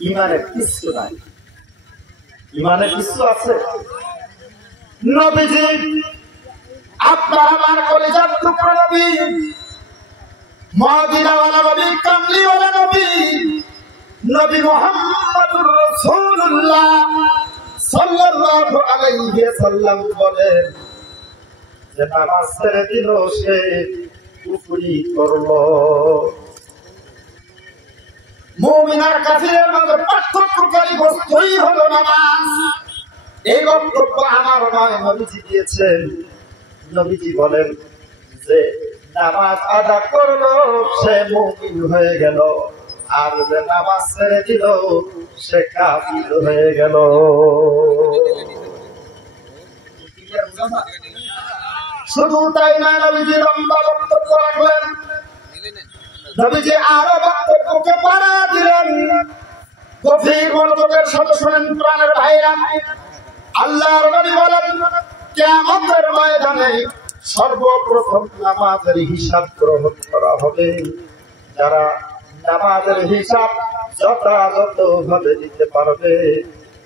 ইমানের কিছু নাই। ইমানের কিছু আছে? নবীজি আপনার আমার কলিজার টুকরা নবী, মদিনাওয়ালা নবী, কামলিওয়ালা নবী, নবী মুহাম্মদুর রাসূলুল্লাহ সাল্লাল্লাহু আলাইহি ওয়াসাল্লাম বলেন যে নামাজ ছেড়ে দিল সে কুফরি করলো। মুমিন আর কাফিরের মধ্যে পার্থক্যকারী বস্তুই হলো নামাজ। এই বক্তব্য আমার নয়, নবীজি দিয়েছেন। নবীজি বলেন যে নামাজ আদা করলো সে মুমিন হয়ে গেল, আর যে নামাজ ছেড়ে দিল সে কাফির হয়ে গেল। শুধু তাই না, নবীজি লম্বা বক্তব্য রাখলেন। নবীজি আরো বক্তব্যকে পাড়া দিলেন। গভীর মনোযোগের সাথে শুনেন প্রাণের ভাইরা। আল্লাহর নবী বলেন কিয়ামতের ময়দানে সর্বপ্রথম নামাজের হিসাব গ্রহণ করা হবে। যারা নামাজের হিসাব যথাযথভাবে দিতে পারবে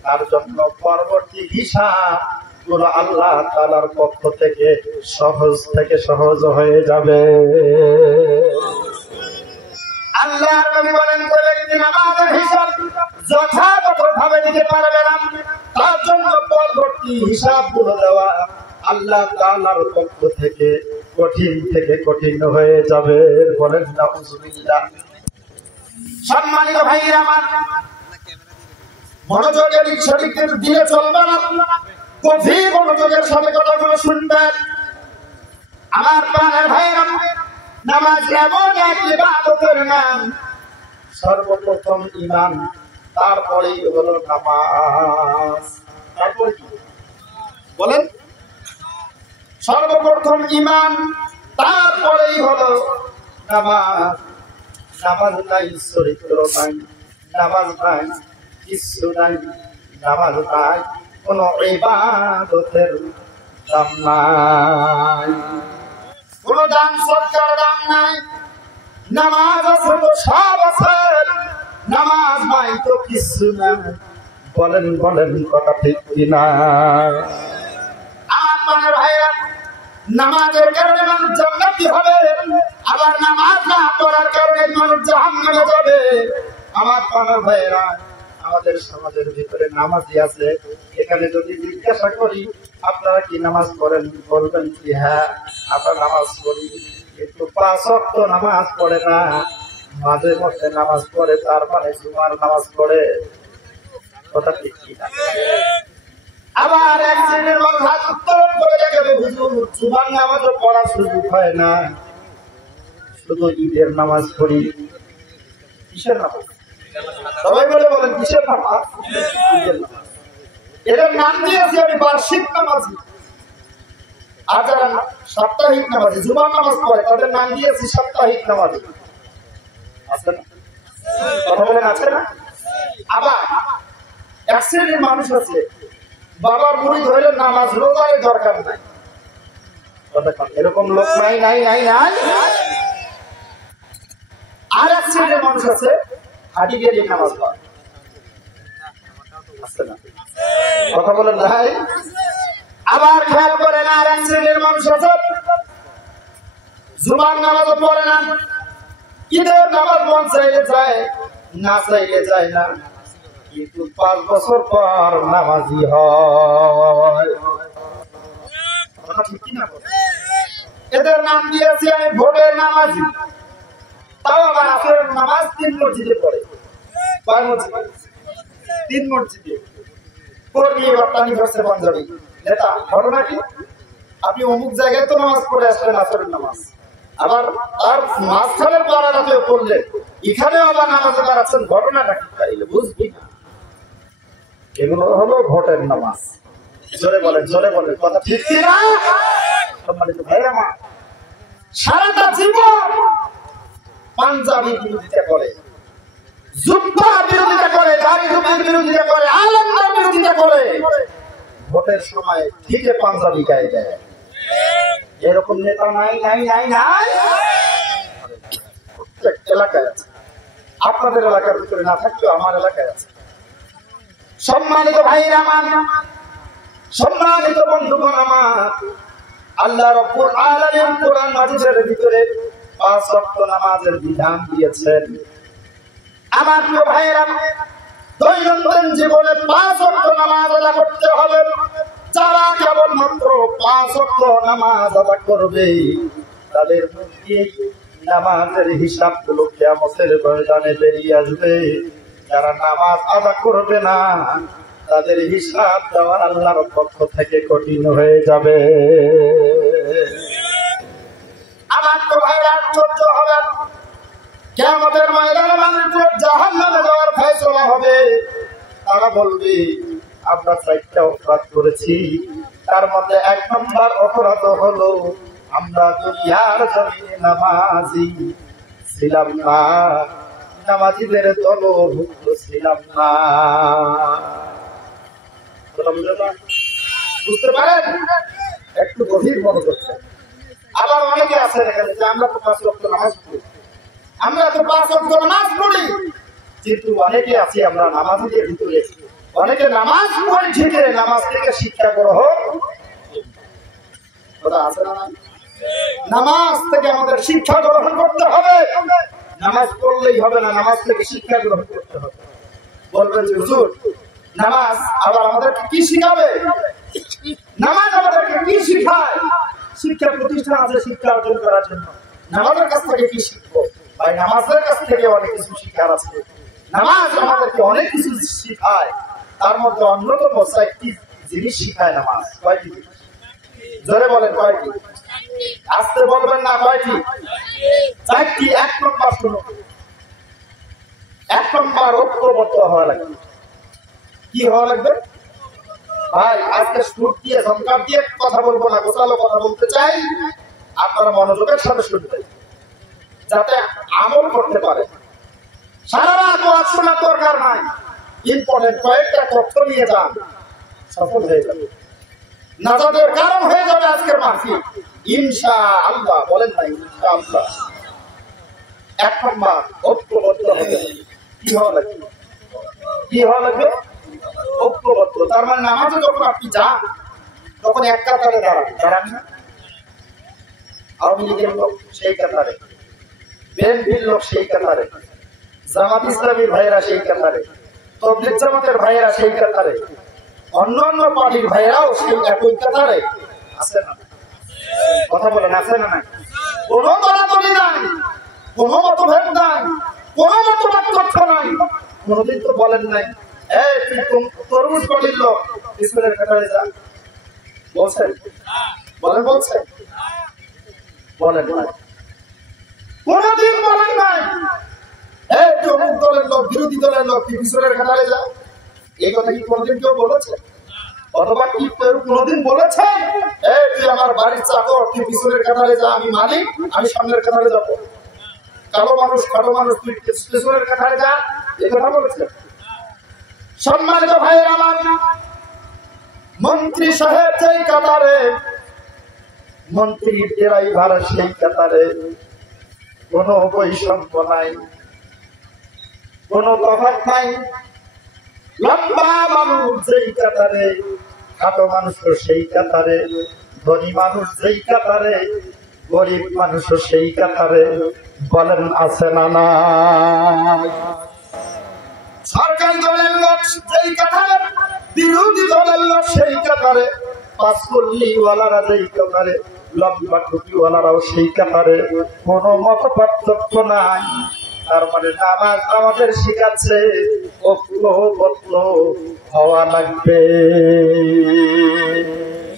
তার জন্য পরবর্তী হিসাব পুরো আল্লাহ তাআলার পক্ষ থেকে সহজ হয়ে যাবে। আল্লাহর নবী বলেন যে ব্যক্তি নামাজের হিসাব যথাযথভাবে দিতে পারবে না তার জন্য পরবর্তী হিসাবগুলো দেওয়া আল্লাহ তাআলার পক্ষ থেকে কঠিন হয়ে যাবে। বলেন নাউযুবিল্লাহ। সম্মানিত ভাইরা আমার, মনোযোগের সঠিক দিয়ে চলবেন, গভীর মনোযোগের সাথে কথাগুলো শুনবেন। আমার প্রাণের ভাইরা, নামাজ এমন এক ইবাদতের নাম, সর্বপ্রথম ঈমান, তারপরেই হলো নামাজ। তারপরে কি বলেন? সর্বপ্রথম ঈমান, তারপরেই হলো নামাজ। নামাজ নাই, চরিত্র নাই, নামাজ নাই, কিছু নাই, নামাজ নাই, কোন ইবাদতের দাম নাই, কোন দান সৎকার দাম নাই। নামাজ আছে তো সব আছে, নামাজ নাই তো কিছু নাই। বলেন কথা ঠিক কিনা? আমার ভাইরা, নামাজের কারণে মানুষ জান্নাতি হবে, আবার নামাজ না পড়ার কারণে মানুষ জাহান্নামে যাবে। আমার প্রাণের ভাইরা, আমাদের সমাজের ভিতরে নামাজি আছে। এখানে যদি জিজ্ঞাসা করি আপনারা কি নামাজ পড়েন, বলবেন কি হ্যাঁ আমরা নামাজ পড়ি, কিন্তু 5 ওয়াক্ত নামাজ পড়ে না, মাঝে মধ্যে নামাজ পড়ে, তার মানে জুমার নামাজ পড়ে। কথা ঠিক কিনা? আবার এক শ্রেণীর লোক হাত উত্তোলন করে গেলে হুজুর জুমার নামাজও পড়ার সুযোগ হয় না, শুধু ঈদের নামাজ পড়ি। কিসের নামাজ? সবাই বলেন কিসের নামাজ? ঈদের নামাজ। এটার নাম দিয়েছি আমি বার্ষিক নামাজি। আর যারা সাপ্তাহিক নামাজি, জুমার নামাজ পড়ে, তাদের নাম দিয়েছি সাপ্তাহিক নামাজি। আছে না? কথা বলেন আছে না? আবার এক শ্রেণীর মানুষ আছে, বাবার মুড়ি ধরে নামাজ রোজার দরকার নাই। এরকম লোক নাই। আর এক শ্রেণীর মানুষ আছে, হাঁটি গিয়ে নামাজ পড়ে। কথা বলেন ভাই। আবার খেয়াল করে না, আর এক শ্রেণীর মানুষ আছে, জুমার নামাজও পড়ে না, ঈদের নামাজ মন চাইলে যায়, না চাইলে যায় না, কিন্তু 5 বছর পর নামাজি হয়। এদের নাম দিয়েছি আমি ভোরের নামাজি। তাও আবার আসরের নামাজ 3 মসজিদে পড়ে। 3 মসজিদে কর্মী রপ্তানি করছে পাঞ্জাবি নেতা। ঘটনা কি? আপনি অমুক জায়গায় তো নামাজ পড়ে আসলেন আসরের নামাজ, আবার তার মাঝখানের পাড়াটাতে পড়লেন, এখানেও আবার নামাজে দাঁড়াচ্ছেন। ঘটনাটা কি তাইলে বুঝবি না? এগুলো হলো ভোটের নামাজ। জোরে বলেন কথা ঠিক কিনা? সম্মানিত ভাইরা আমার, সারাটা জীবন পাঞ্জাবি বিরোধিতা করে, জুব্বা বিরোধিতা করে, দাড়ি টুপির বিরোধিতা করে, আলেমদের বিরোধিতা করে, ভোটের সময় ঠিকই পাঞ্জাবি গায়ে দেয়। এরকম নেতা নাই। প্রত্যেক এলাকায় আছে। আপনাদের এলাকার ভিতরে না থাকলেও আমার এলাকায় আছে। সম্মানিত ভাইরা আমার, সম্মানিত বন্ধুগণ আমার, আল্লাহ রাব্বুল আলামিন কোরআন মাজিদের ভিতরে 5 ওয়াক্ত নামাজের বিধান দিয়েছেন। আমার প্রিয় ভাইরা, দৈনন্দিন জীবনে 5 ওয়াক্ত নামাজ আদায় করতে হবে। যারা কেবলমাত্র 5 ওয়াক্ত নামাজ আদায় করবে তাদের মধ্যে নামাজের হিসাবগুলো কিয়ামতের ময়দানে বেরিয়ে আসবে। যারা নামাজ আদায় করবে না তাদের হিসাব দেওয়া আল্লাহর পক্ষ থেকে কঠিন হয়ে যাবে। আমার তো ভাইরা আশ্চর্য হবে, কিয়ামতের ময়দানে মানুষের জাহান্নামে যাওয়ার ফয়সালা হবে। তারা বলবে আমরা 4টা অপরাধ করেছি, তার মধ্যে 1 নম্বর অপরাধ হলো আমরা দুনিয়ার জমিনে নামাজি ছিলাম না, নামাজিদের দলভুক্ত ছিলাম না। বুঝতে পারেন? একটু গভীর মনোযোগ। আবার অনেকে আছেন এখানে যে আমরা তো 5 ওয়াক্ত নামাজ পড়ি, আমরা তো 5 ওয়াক্ত নামাজ পড়ি, কিন্তু অনেকে আছি আমরা নামাজের ভিতরে অনেকে নামাজ পড়ে থেকে নামাজ থেকে শিক্ষা গ্রহণ আছে না? নামাজ থেকে আমাদের শিক্ষা গ্রহণ করতে হবে। নামাজ পড়লেই হবে না, নামাজ থেকে শিক্ষা গ্রহণ করতে হবে। বলবেন যে হুজুর নামাজ আবার আমাদেরকে কি শিখাবে? নামাজ আমাদেরকে কি শিখায়? শিক্ষা প্রতিষ্ঠান আছে শিক্ষা অর্জন করার জন্য। নামাজের কাছ থেকে কি শিখবো? ভাই নামাজের কাছ থেকে অনেক কিছু শিখার আছে। নামাজ আমাদেরকে অনেক কিছু শিখায়, তার মধ্যে অন্যতম 4টি জিনিস শিখায় নামাজ। কয়টি? জোরে বলেন কয়টি? আস্তে বলবেন না, কয়টি? 4টি। 1 নম্বর শুনুন, 1 নম্বর ঐক্যবদ্ধ হওয়া লাগবে। কি হওয়া লাগবে? ভাই আজকে সুর দিয়ে সংকার দিয়ে কথা বলবো না, গোছালো কথা বলতে চাই, আপনারা মনোযোগের সাথে শুনবেন যাতে আমল করতে পারে। সারা রাত ওয়াজ শোনার দরকার নাই, ইম্পর্টেন্ট কয়েকটা তথ্য নিয়ে যান, সফল হয়ে যাবে, নাজাতের কারণ হয়ে যাবে আজকের মাহফিল ইনশাআল্লাহ। বলেন না ইনশাআল্লাহ। 1 নম্বর ঐক্যবদ্ধ হবে। কি হওয়া লাগবে? কি হওয়া লাগবে? ঐক্যবদ্ধ। তার মানে নামাজে যখন আপনি যান তখন এক কাতারে দাঁড়ান না। আওয়ামী লীগের লোক সেই কাতারে, বিএনপির লোক সেই কাতারে, জামাত ইসলামীর ভাইয়েরা সেই কাতারে, তবলিগ জামাতের ভাইয়েরা সেই কাতারে, অন্যান্য পার্টির ভাইয়েরাও সেই একই কাতারে আছে না? কথা বলেন আছে না? নাই? কোন দলাদলি নাই, কোন মতভেদ নাই, কোন মতপার্থক্য নাই। কোনদিন তো বলেন নাই এই তুই তরমুজ পার্টির লোক স্কুলের কাতারে যা, বলছেন? বলেন বলছেন? বলেন নাই, কোনদিন বলেন নাই এই তুই অমুক দলের লোক, বিরোধী দলের লোক, তুই পিছনের কাতারে যা। এই কথা কি কোনদিন কেউ বলেছে? অথবা কি কেউ কোনদিন বলেছে এই তুই আমার বাড়ির চাকর, তুই পিছনের কাতারে যা, আমি মালিক, আমি সামনের কাতারে যাবো? কালো মানুষ কালো মানুষ, তুই পিছনের কাতারে যা, এই কথা বলেছে? সম্মানিত ভাইয়ের আমার, মন্ত্রী সাহেব যেই কাতারে, মন্ত্রীর ড্রাইভার সেই কাতারে, কোনো বৈষম্য নাই, কোনো তফাৎ নাই। লম্বা মানুষ যেই কাতারে, খাটো মানুষ সেই কাতারে, ধনী মানুষ যেই কাতারে, গরিব মানুষ সেই কাতারে। বলেন আছে না নাই? সরকারি দলের লোক যেই কাতারে, বিরোধী দলের লোক সেই কাতারে, পাঁচকল্লিওয়ালারা যেই কাতারে, লম্বা টুপিওয়ালারাও সেই কাতারে, কোনো মত পার্থক্য নাই। তার মানে নামাজ আমাদের শিখাচ্ছে ঐক্যবদ্ধ হওয়া লাগবে।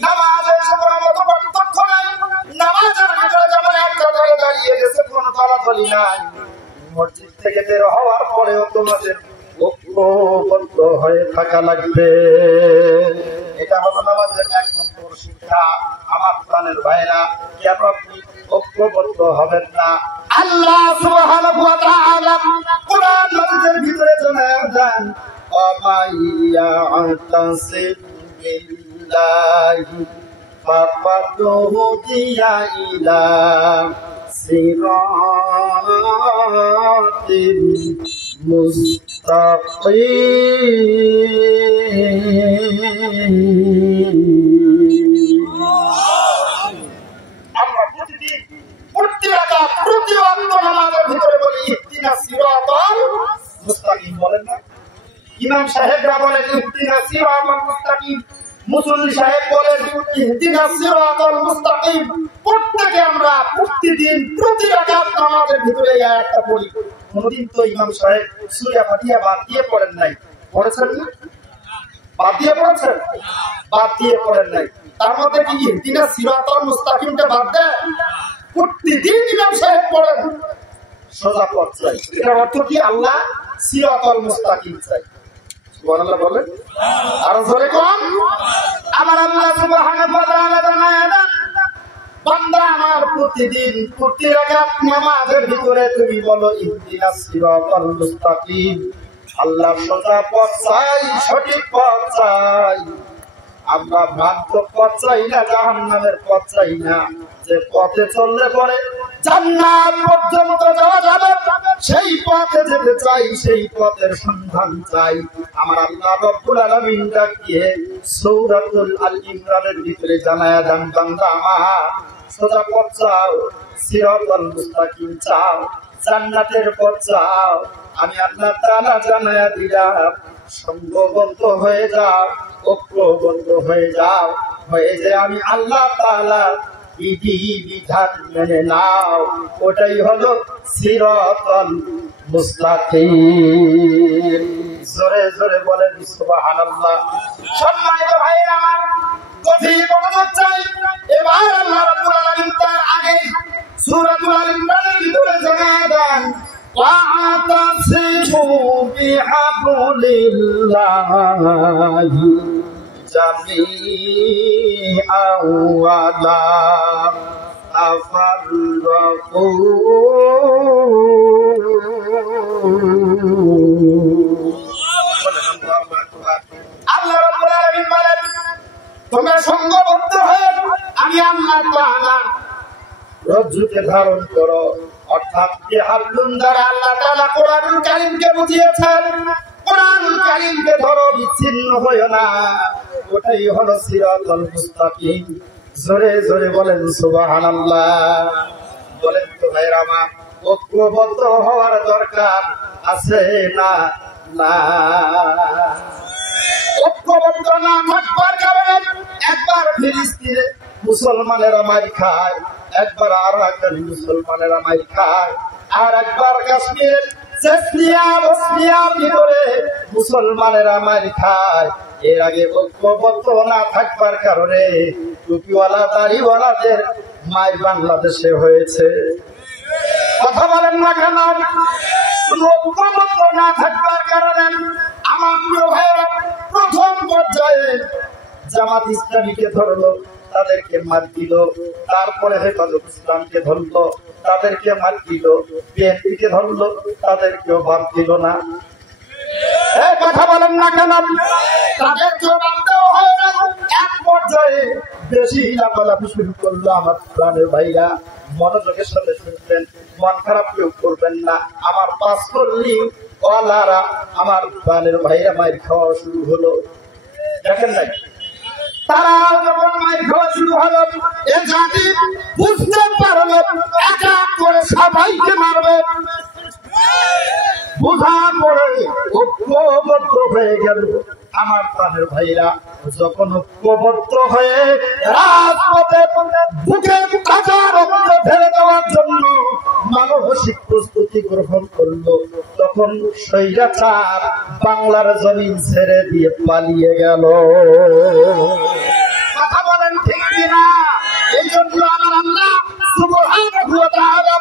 নামাজের কোনো মত পার্থক্য নাই, নামাজের ভিতরে যেমন এক কাতারে দাঁড়িয়ে গেছে, কোনো দলাদলি নাই। মসজিদ থেকে বের হওয়ার পরেও তোমাদের ঐক্যবদ্ধ হয়ে থাকা লাগবে। এটা হলো নামাজের 1 নম্বর শিক্ষা। আমার প্রাণের ভাইরা, কেন আপনি ঐক্যবদ্ধ হবেন না? আল্লাহ সুবহানাহু ওয়া তাআলা কুরআন মাজিদের ভিতরে জানায় দেন, ওয়ামাইয়া আতাসিব বিল্লাহি ফাকাদ হুদিয়া ইলা সিরাতিল মুস্তাকিম। আমরা প্রতিদিন প্রতি রাকাত প্রতি ওয়াক্ত নামাজের ভিতরে বলি ইহদিনাস সিরাতাল মুস্তাকিম, বলেন না? ইমাম সাহেবরা বলেন ইহদিনাস সিরাতাল মুস্তাকিম, মুসল্লি সাহেব বলেন ইহদিনাস সিরাতাল মুস্তাকিম। প্রত্যেকে আমরা প্রতিদিন প্রতি রাকাত নামাজের ভিতরে এই আয়াতটা পড়ি। কোনদিন তো ইমাম সাহেব সূরা ফাতিহা বাদ দিয়ে পড়েন নাই, পড়েছেন না? বাদ দিয়ে পড়েছেন? বাদ দিয়ে পড়েন নাই। তার মধ্যে কি ইহদিনাস সিরাতাল মুস্তাকিমটা বাদ দেয়? প্রতিদিন ইমাম সাহেব পড়েন সোজা পথ চাই। এটার অর্থ কি? আল্লাহ সিরাতাল মুস্তাকিম চাই। সুবহানাল্লাহ বলেন, আরো জোরে কোন। আমার আল্লাহ সুবহানাহু ওয়া তাআলা জানায়, বান্দা আমার প্রতিদিন প্রতি রাকাত নামাজের ভিতরে তুমি বলো ইহদিনাস সিরাতাল মুস্তাকিম। আল্লাহ সোজা পথ চাই, সঠিক পথ চাই। আমরা ভ্রান্ত পথ চাই না, জাহান্নামের পথ চাই না। যে পথে চললে পরে জান্নাত পর্যন্ত যাওয়া যাবে, সেই পথে যেতে চাই, সেই পথের সন্ধান চাই। আমার আল্লাহ রব্বুল আলামিন ডাকিয়ে সূরাতুল আল ইমরানের ভিতরে জানায়া দেন, বান্দা আমার সোজা পথ চাও, সিরাতাল মুস্তাকিম চাও, জান্নাতের পথ চাও। আমি আল্লাহ তাআলা জানায়া দিলাম, সংঘবদ্ধ হয়ে যাও, ঐক্যবদ্ধ হয়ে যাও, হয়ে যে আমি আল্লাহ তাআলা বিধি বিধান মেনে নাও। ওটাই হলো সিরাতাল মুস্তাকিম। জোরে জোরে বলেন সুবহানাল্লাহ। সম্মানিত ভাইরা আমার, গভীর মনোযোগ চাই। এবার আল্লাহ রাব্বুল আলামিন তার আগে সূরাতুল আল ইমরানের ভিতরে জানায় দেন, ওয়া'তাসিমু বিহাবলিল্লাহি জামিআন ওয়া লা তাফাররাকু। আল্লাহ রাব্বুল আলামিন বলেন, তোমরা সংঘবদ্ধ হয়ে আমি আল্লাহ তাআলা রজ্জুকে ধারণ করো। অর্থাৎ হাবলুন দ্বারা আল্লাহ তাআলা কোরআনুল কারীমকে বুঝিয়েছেন, কোরআনুল কারীমকে ধরো, বিচ্ছিন্ন হয়ো না। ওটাই হলো সিরাতাল মুস্তাকিম। জোরে জোরে বলেন সুবহানাল্লাহ। বলেন তো ভাইরা আমার, ঐক্যবদ্ধ হওয়ার দরকার আছে না? না। ঐক্যবদ্ধ না থাকবার কারণে একবার ফিলিস্তিনে মুসলমানেরা মার খায়, একবার আরাকানি মুসলমানেরা মার খায়, আর একবার কাশ্মীর চেচনিয়া বসনিয়ার ভিতরে মুসলমানেরা মার খায়। এর আগে ঐক্যবদ্ধ না থাকবার কারণে টুপিওয়ালা দাড়িওয়ালাদের মার বাংলাদেশে হয়েছে। কথা বলেন না কেন? ঐক্যবদ্ধ না থাকবার কারণে আমার প্রিয় ভাইরা প্রথম পর্যায়ে জামাত ইসলামীকে ধরলো, তাদেরকে মার দিল। তারপরে হেফাজত ইসলামকে ধরলো, তাদেরকে মার দিল। বিএনপিকে ধরলো, তাদেরকেও বাদ দিল না। কথা বলেন না কেন? তাদেরকেও বাদ দেওয়া হয় না। এক পর্যায়ে বেশি লাফালাফি শুরু করলো। আমার প্রাণের ভাইরা মনোযোগের সাথে শুনবেন, মন খারাপ কেউ করবেন না। আমার পাঁচ পল্লী ওয়ালারা, আমার প্রাণের ভাইরা মাইর খাওয়া শুরু হলো। দেখেন নাই? তারা যখন মাইর খাওয়া শুরু হলো, এ জাতি বুঝতে পারলো এক এক করে সবাইকে মারবে। বুঝা পড়ে ঐক্যবদ্ধ হয়ে গেল। আমার প্রাণের ভাইরা যখন ঐক্যবদ্ধ হয়ে রাজপথে বুকে কাঁচা রক্ত ঢেলে দেওয়ার জন্য মানসিক প্রস্তুতি গ্রহণ করলো, তখন স্বৈরাচার বাংলার জমিন ছেড়ে দিয়ে পালিয়ে গেল। কথা বলেন ঠিক কিনা? এই জন্য আমার আল্লাহ সুবহানাহু ওয়া তাআলা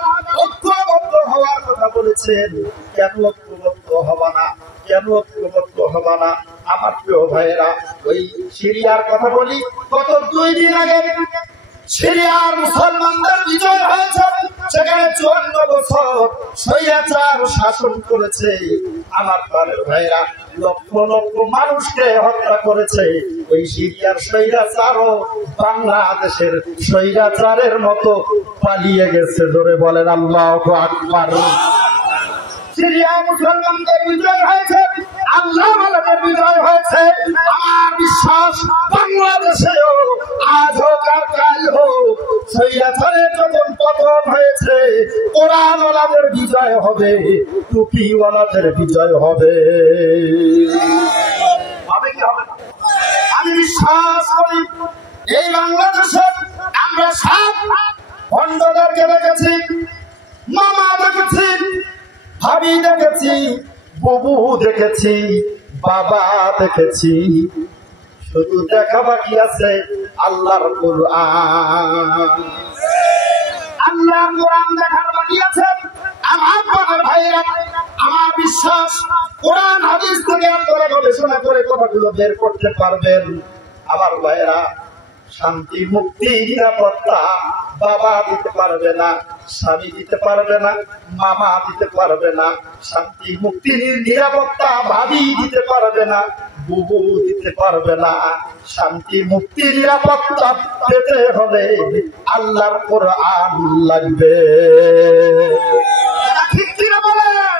ঐক্যবদ্ধ হওয়ার কথা বলেছেন। কেন ঐক্যবদ্ধ হবা না? কেন ঐক্যবদ্ধ হবা না? আমার প্রিয় ভাইয়েরা, ওই সিরিয়ার কথা বলি। গত 2 দিন আগে সিরিয়ার মুসলমানদের বিজয় হয়েছে। সেখানে 54 বছর স্বৈরাচার শাসন করেছে। আমার প্রাণের ভাইরা, লক্ষ লক্ষ মানুষকে হত্যা করেছে। ওই সিরিয়ার স্বৈরাচারও বাংলাদেশের স্বৈরাচারের মতো পালিয়ে গেছে। জোরে বলেন আল্লাহু আকবার। সিরিয়া মুসলমানদের বিজয় হয়েছে, আল্লাহ আমাদের বিজয় হয়েছে। আমার বিশ্বাস বাংলাদেশেও আজ হোক আর কাল হোক, স্বৈরাচারের যখন পতন হয়েছে, কোরআনওয়ালাদের বিজয় হবে, টুপিওয়ালাদের বিজয় হবে। হবে কি হবে না? আমি বিশ্বাস করি এই বাংলাদেশে আমরা সব ভণ্ডদেরকে দেখেছি, মামা দেখেছি, ভাবি দেখেছি, বুবু দেখেছি, বাবা দেখেছি। শুধু দেখা বাকি আছে আল্লাহর কোরআন। আল্লাহ কোরআন দেখার বাকি আছে। আমার ভাইরা, আমার বিশ্বাস কোরআন হাদিস থেকে আপনারা গবেষণা করে কথাগুলো বের করতে পারবেন। আমার ভাইরা, শান্তি, মুক্তি, নিরাপত্তা বাবা দিতে পারবে না, স্বামী দিতে পারবে না, মামা দিতে পারবে না। শান্তি, মুক্তি, নিরাপত্তা ভাবি দিতে পারবে না, বুবু দিতে পারবে না। শান্তি, মুক্তি, নিরাপত্তা পেতে হলে আল্লাহর কোরআন লাগবে। ঠিক কিনা বলেন?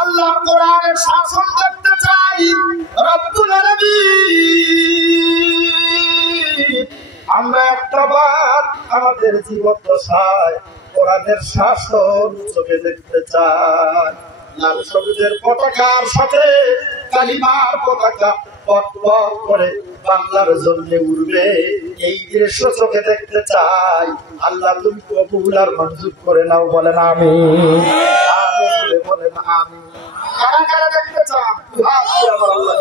আল্লাহর কোরআনের শাসন দেখতে চাই। রব্বুল আলামিন আমরা একটা বার আমাদের জীবন দশায় কোরআনের শাসন চোখে দেখতে চাই। লাল সবুজের পতাকার সাথে কালিমার পতাকা পথ পথ করে বাংলার জন্য উড়বে, এই দৃশ্য চোখে দেখতে চাই। আল্লাহ তুমি কবুল আর মঞ্জুর করে নাও। বলেন আমিন। বলেন আমিন। কারা কারা দেখতে চান? আমার আল্লাহ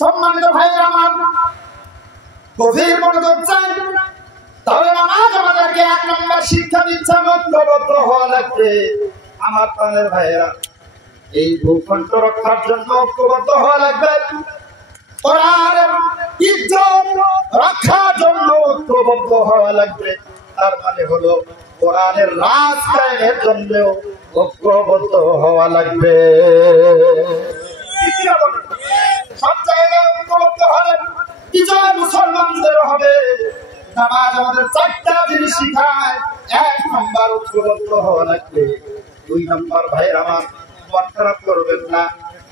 সম্মানিত ভাইরা আমার, গভীর মনোযোগ চাই। তাহলে নামাজ আমাদেরকে 1 নম্বর শিক্ষা দিচ্ছে, ঐক্যবদ্ধ হওয়া লাগবে। আমার প্রাণের ভাইয়েরা, এই ভূখণ্ড রক্ষার জন্য ঐক্যবদ্ধ হওয়া লাগবে। কোরআনের ইজ্জত রক্ষার জন্য ঐক্যবদ্ধ হওয়া লাগবে। তার মানে হলো কোরআনের রাজ কায়েমের জন্য ঐক্যবদ্ধ হওয়া লাগবে। সব জায়গায় ঐক্যবদ্ধ হলে বিজয় মুসলমানদের হবে। নামাজ আমাদের 4টা জিনিস শিখায়। 1 নম্বর ঐক্যবদ্ধ হওয়া লাগবে। 2 নম্বর ভাইয়ের আমার, মন খারাপ করবেন না,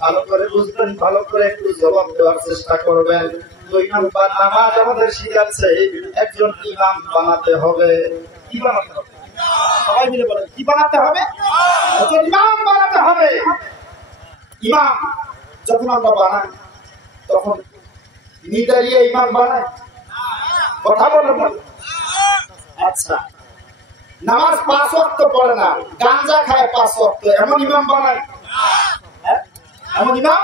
ভালো করে বুঝবেন, ভালো করে একটু জবাব দেওয়ার চেষ্টা করবেন। 2 নম্বর নামাজ আমাদের শিখাচ্ছে একজন ইমাম বানাতে হবে। কি বানাতে হবে? সবাই মিলে বলেন, কি বানাতে হবে? একজন ইমাম বানাতে হবে। ইমাম যখন আমরা বানাই তখন নিদারিয়ে ইমাম বানাই? কথা বলেন না। আচ্ছা, নামাজ 5 ওয়াক্ত পড়ে না, গাঁজা খায় 5 ওয়াক্ত, এমন ইমাম বানাই? এমন ইমাম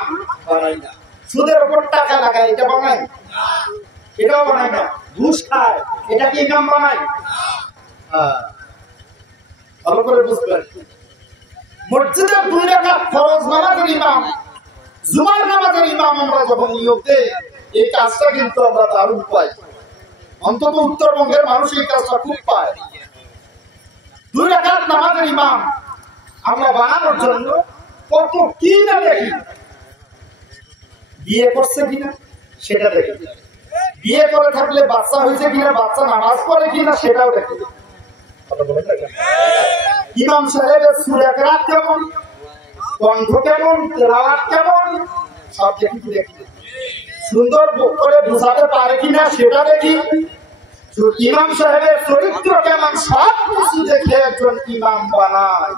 বানাই না। সুদের উপর টাকা লাগায়, এটা বানাই? এটাও বানাই না। ঘুষ খায়, এটা কি ইমাম বানাই? ভালো করে বুঝবেন। মসজিদের 2 রাকাত ফরজ নামাজের ইমাম, জুমার নামাজের ইমাম আমরা যখন নিয়োগ দেই, এই কাজটা কিন্তু আমরা দারুণ পাই। অন্তত উত্তরবঙ্গের মানুষ এই কাজটা খুব পায়। 2 রাকাত নামাজের ইমাম আমরা বানানোর জন্য কত কি না দেখি। বিয়ে করছে কিনা সেটা দেখি, বিয়ে করে থাকলে বাচ্চা হয়েছে কিনা, বাচ্চা নামাজ পড়ে কিনা সেটাও দেখি। ইমাম সাহেবের সূরা কেরাত কেমন, কণ্ঠ কেমন, তেলাওয়াত কেমন, সব দেখি। সুন্দর করে বোঝাতে পারে কিনা সেটা দেখি। ইমাম সাহেবের চরিত্র কেমন, সব কিছু দেখে একজন ইমাম বানায়।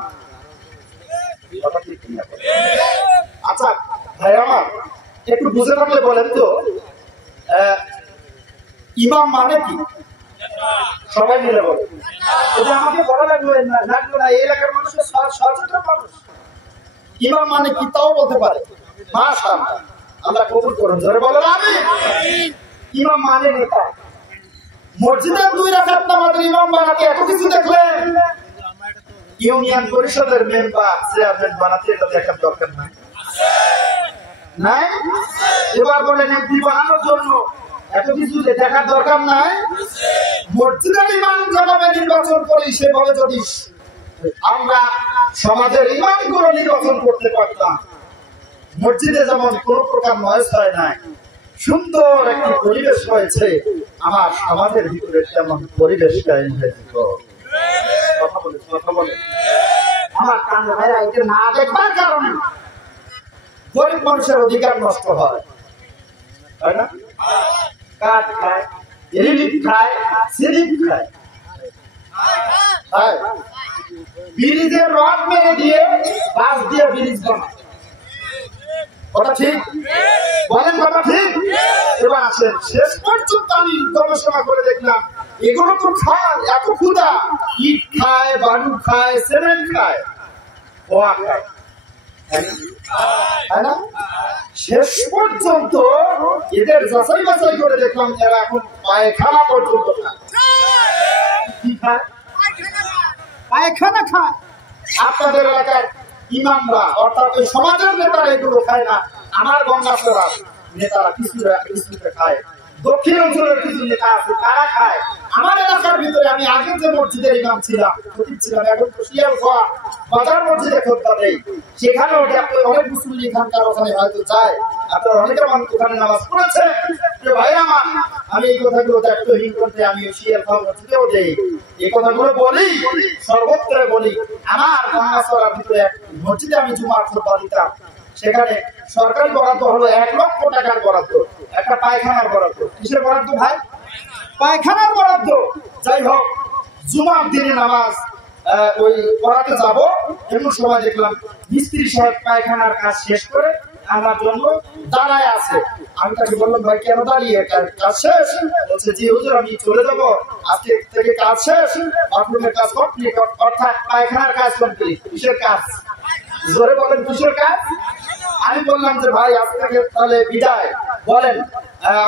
আচ্ছা ভাই আমার, একটু বুঝে থাকলে বলেন তো, ইমাম মানে কি? সবাই মিলে বলে। এটা আমাকে বলা লাগলো না, এই এলাকার মানুষের সচেতন মানুষ। ইমাম মানে কি তাও বলতে পারে। মাশাআল্লাহ, আল্লাহ কবুল করুন, জোরে বলেন আমিন। ইমাম মানে নেতা। মসজিদে 2 রাকাত নামাজের ইমাম বানাতে এত কিছু দেখলেন, ইউনিয়ন পরিষদের মেম্বার চেয়ারম্যান বানাতে এটা দেখার দরকার নাই? নাই? এবার বলেন এমপি বানানোর জন্য এত কিছু দেখার দরকার নাই? মসজিদের ইমাম যেভাবে নির্বাচন করি সেভাবে যদি আমরা সমাজের ইমামগুলো নির্বাচন করতে পারতাম, মসজিদে যেমন কোন প্রকার নয়েজ হয় নাই, সুন্দর একটি পরিবেশ হয়েছে, আমার সমাজের ভিতরে তেমন পরিবেশ কায়েম হয়ে যেত। কথা বলে আমার কান ভাইরা এটা না দেখবার কারণে গরিব মানুষের অধিকার নষ্ট হয়, তাই না? কাঠ খায়, রিলিফ খায়, সিলিপ খায়, ব্রিজের রড মেরে দিয়ে বাঁশ দিয়ে ব্রিজ বানায়। কথা ঠিক বলেন, কথা ঠিক। এবার আসেন, শেষ পর্যন্ত আমি গবেষণা করে দেখলাম এগুলো তো খায়, এত ক্ষুধা, ইট খায়, বালু খায়, সিমেন্ট খায়, ওয়া খায়, তাই না? শেষ পর্যন্ত এদের যাচাই বাছাই করে দেখলাম এরা এখন পায়খানা পর্যন্ত খায়। কি খায়? পায়খানা খায়। আপনাদের এলাকার ইমামরা অর্থাৎ ওই সমাজের নেতারা এগুলো খায় না, আমার গঙ্গাচড়া নেতারা কিছুটা খায়। দক্ষিণ অঞ্চলের কিছু নেতা আছে তারা খায়। আমার এলাকার ভিতরে আমি আগে যে মসজিদের ইমাম ছিলাম, এখন তো শিয়ালখোয়া বাজার মসজিদে খোদবা দেই, সেখানেও অনেক মুসলিম এখানকার ওখানে হয়তো যায়, আপনার অনেকের মানুষ ওখানে নামাজ পড়েছে। ভাই আমার, আমি এই কথাগুলো দায়িত্বহীন করতে আমি শিয়ালখোয়া মসজিদেও দেই, এই কথাগুলো বলি, সর্বত্র বলি। আমার গঙ্গাচড়ার ভিতরে এক মসজিদে আমি জুমার খোদবা দিতাম, সেখানে সরকারি বরাদ্দ হলো 1 লক্ষ টাকার বরাদ্দ, একটা পায়খানার বরাদ্দ। কিসের বরাদ্দ ভাই? পায়খানার বরাদ্দ। যাই হোক, জুমার দিনে নামাজ ওই পড়াতে যাব, এমন সময় দেখলাম মিস্ত্রি সাহেব পায়খানার কাজ শেষ করে আমার জন্য দাঁড়ায় আছে। আমি তাকে বললাম, ভাই কেন দাঁড়িয়ে, কাজ শেষ? বলছে, জি হুজুর আমি চলে যাবো, আজকে থেকে কাজ শেষ, বাথরুমের কাজ কমপ্লিট, অর্থাৎ পায়খানার কাজ কমপ্লিট। কিসের কাজ? জোরে বলেন, কিসের কাজ? আমি বললাম যে ভাই আজ থেকে তাহলে বিদায়, বলেন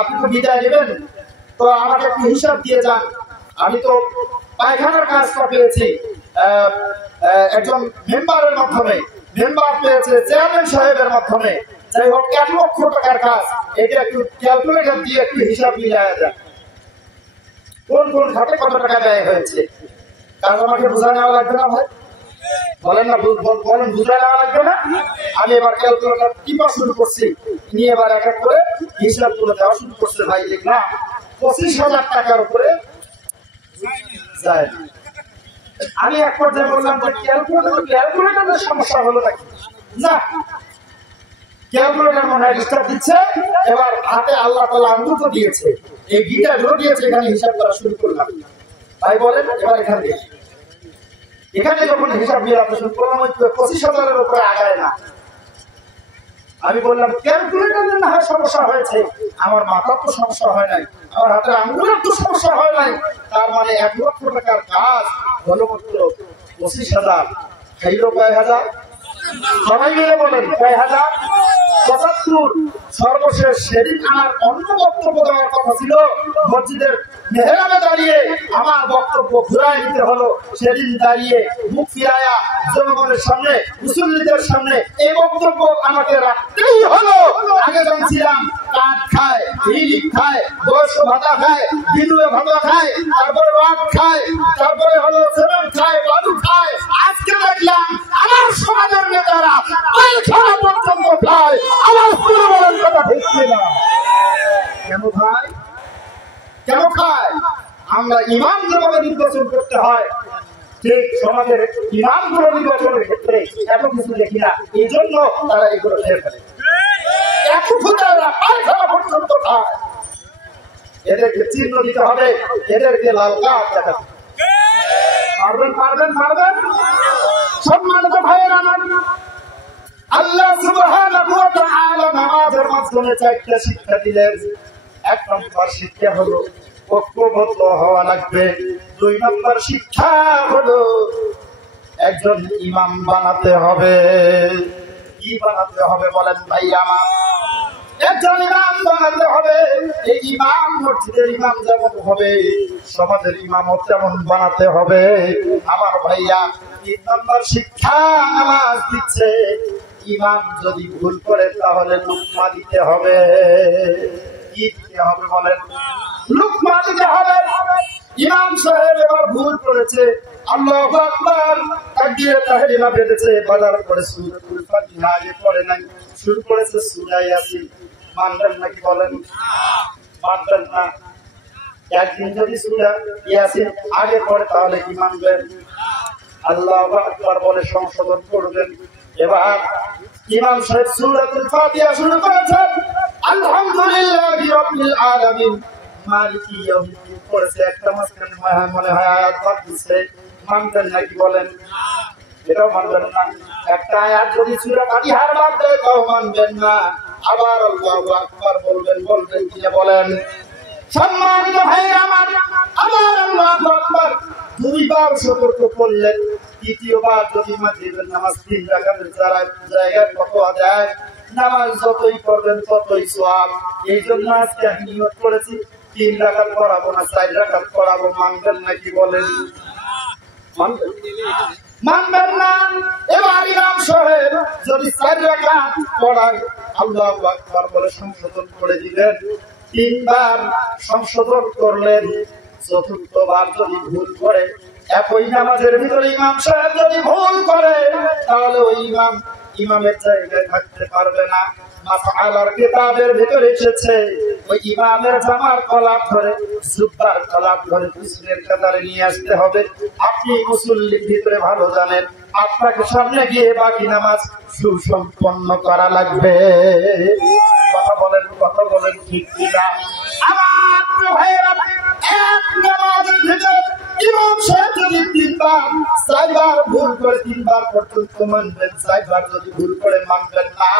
আপনি তো বিদায় নেবেন, তো আমাকে একটু হিসাব দিয়ে যান, আমি তো পায়খানার কাজটা পেয়েছি একজন মেম্বারের মাধ্যমে, মেম্বার পেয়েছে চেয়ারম্যান সাহেবের মাধ্যমে, যাই হোক 1 লক্ষ টাকার কাজ, এটা একটু ক্যালকুলেটর দিয়ে একটু হিসাব মিলায়া যায়, কোন কোন খাতে কত টাকা ব্যয় হয়েছে। কাজ আমাকে বোঝা নেওয়া লাগবে না ভাই? বলেন না, বলেন বুঝে নেওয়া লাগবে না? আমি এবার ক্যালকুলেটর টিপা শুরু করছি, নিয়ে এবার এক এক করে হিসাব করে দেওয়া শুরু করছে। ভাই দেখলাম 25,000 টাকার উপরে যায়। আমি এক পর্যায়ে বললাম যে ক্যালকুলেটরের সমস্যা হলো নাকি? না, ক্যালকুলেটর মনে হয় ডিস্টার্ব দিচ্ছে। এবার হাতে আল্লাহ তাআলা আঙ্গুল তো দিয়েছে, এই গিটার গুলো দিয়েছে, এখানে হিসাব করা শুরু করলাম। ভাই বলেন এবার এখানে যখন হিসাব মিলাতে শুরু করলাম 25,000-এর উপরে আগায় না। আমি বললাম ক্যালকুলেটরের না হয় সমস্যা হয়েছে, আমার মাথার তো সমস্যা হয় নাই, আমার হাতের আঙ্গুলের তো সমস্যা হয় নাই, তার মানে 1 লক্ষ টাকার কাজ হলো মাত্র 25,000। খাইলো কয় হাজার? সবাই মিলে বলেন কয় হাজার? 75। সর্বশেষ সেদিন আমার অন্য বক্তব্য দেওয়ার কথা ছিল, মসজিদের মেহরাবে দাঁড়িয়ে আমার বক্তব্য ঘুরাই নিতে হলো। সেদিন দাঁড়িয়ে মুখ ফিরায়া জনগণের সামনে, মুসল্লিদের সামনে এই বক্তব্য আমাকে রাখতেই হলো। আগে জানছিলাম কাঠ খায়, রিলিফ খায়, বয়স্ক ভাতা খায়, বিধবা ভাতা খায়, তারপরে রড খায়, তারপরে হলো সিমেন্ট খায়, বালু খায়। আজকে দেখলাম আমার সমাজের নেতারা পায়খানা পর্যন্ত খায়। আমার পুরো বলেন কথা ঠিক না? কেন ভাই, কেন খায়? আমরা ইমাম যেভাবে নির্বাচন করতে হয়, ঠিক সমাজের ইমামগুলো নির্বাচনের ক্ষেত্রে এত কিছু দেখি না, এই জন্য তারা এগুলো খেয়ে ফেলে। পায়খানা পর্যন্ত খায়। এদেরকে চিহ্ন দিতে হবে, এদেরকে লাল কার্ড দেখাতে পারবেন, পারবেন, পারবেন। সম্মানিত ভাইয়েরা, আল্লাহ সুবহানাহু ওয়া তাআলা নামাজের মাধ্যমে 4টা শিক্ষা দিলেন। 1 নম্বর শিক্ষা হলো ঐক্যবদ্ধ হওয়া লাগবে। 2 নম্বর শিক্ষা হলো একজন ইমাম বানাতে হবে। কি বানাতে হবে বলেন ভাই আমার? একজন ইমাম বানাতে হবে। এই ইমাম মসজিদের ইমাম যেমন হবে, সমাজের ইমামও তেমন বানাতে হবে। আমার ভাইয়া 3 নম্বর শিক্ষা নামাজ দিচ্ছে। ইমাম যদি ভুল করে তাহলে লুকমা দিতে হবে। কি দিতে হবে বলেন? লুকমা দিতে হবে। ইমাম সাহেব এবার ভুল করেছে, আল্লাহু আকবার তাকবীরে তাহরিমা বেঁধেছে, বাজার করে সূরাতুল ফাতিহা আগে পড়ে নাই, শুরু করেছে সূরা ইয়াসিন। মানবেন নাকি বলেন? মানবেন না। একদিন যদি সূরা ইয়াসিন আগে পড়ে তাহলে কি মানবেন? আল্লাহু আকবার বলে সংশোধন করবেন। এবার ইমাম সাহেব সূরাতুল ফাতিহা শুরু করেছেন, আলহামদুলিল্লাহি রাব্বিল আলামিন মালিকি ইয়াউমিদ্দিন পড়েছে। একটা মাঝখানে মনে হয় আয়াত বাদ দিচ্ছে। মানবেন নাকি বলেন? এটাও মানবেন না। একটা আয়াত যদি সূরা ফাতিহার বাদ দেয় তাও মানবেন না। আবার আল্লাহু আকবার বলবেন কি বলেন? সম্মানিত ভাইরা আমার, আবার আল্লাহু আকবার 2 বার সতর্ক করলেন। তৃতীয়বার যদি মাগরিবের নামাজ 3 রাকাতের জায়গায় ফতোয়া দেয়, নামাজ যতই পড়বেন ততই সওয়াব। এই জন্য আজকে আমি নিয়ত করেছি 3 রাকাত পড়াবো না, 4 রাকাত পড়াবো। মানবেন নাকি বলেন? মানবেন না। এবার ইমাম সাহেব যদি 4 রাকাত পড়ায়, আল্লাহু আকবার বলে সংশোধন করে দিলেন। 3 বার সংশোধন করলেন। চতুর্থবার যদি ভুল করে, একই নামাজের ভিতরে ইমাম সাহেব যদি ভুল করে, তাহলে ওই ইমামের জায়গায় থাকতে পারবে না। মাসআলার কিতাবের ভিতরে এসেছে, ওই ইমামের জামার কলার ধরে, জুব্বার কলার ধরে পিছনের কাতারে নিয়ে আসতে হবে। আপনি মুসল্লির ভিতরে ভালো জানেন, আপনাকে সামনে গিয়ে বাকি নামাজ সুসম্পন্ন করা লাগবে। কথা বলেন ঠিক কিনা? আমার ভাইয়েরা, এক নামাজের ভিতরে ইমাম সাহেব যদি 3 বার 4 বার ভুল করে, 3 বার পর্যন্ত মানবেন, 4 বার যদি ভুল করে মানবেন না।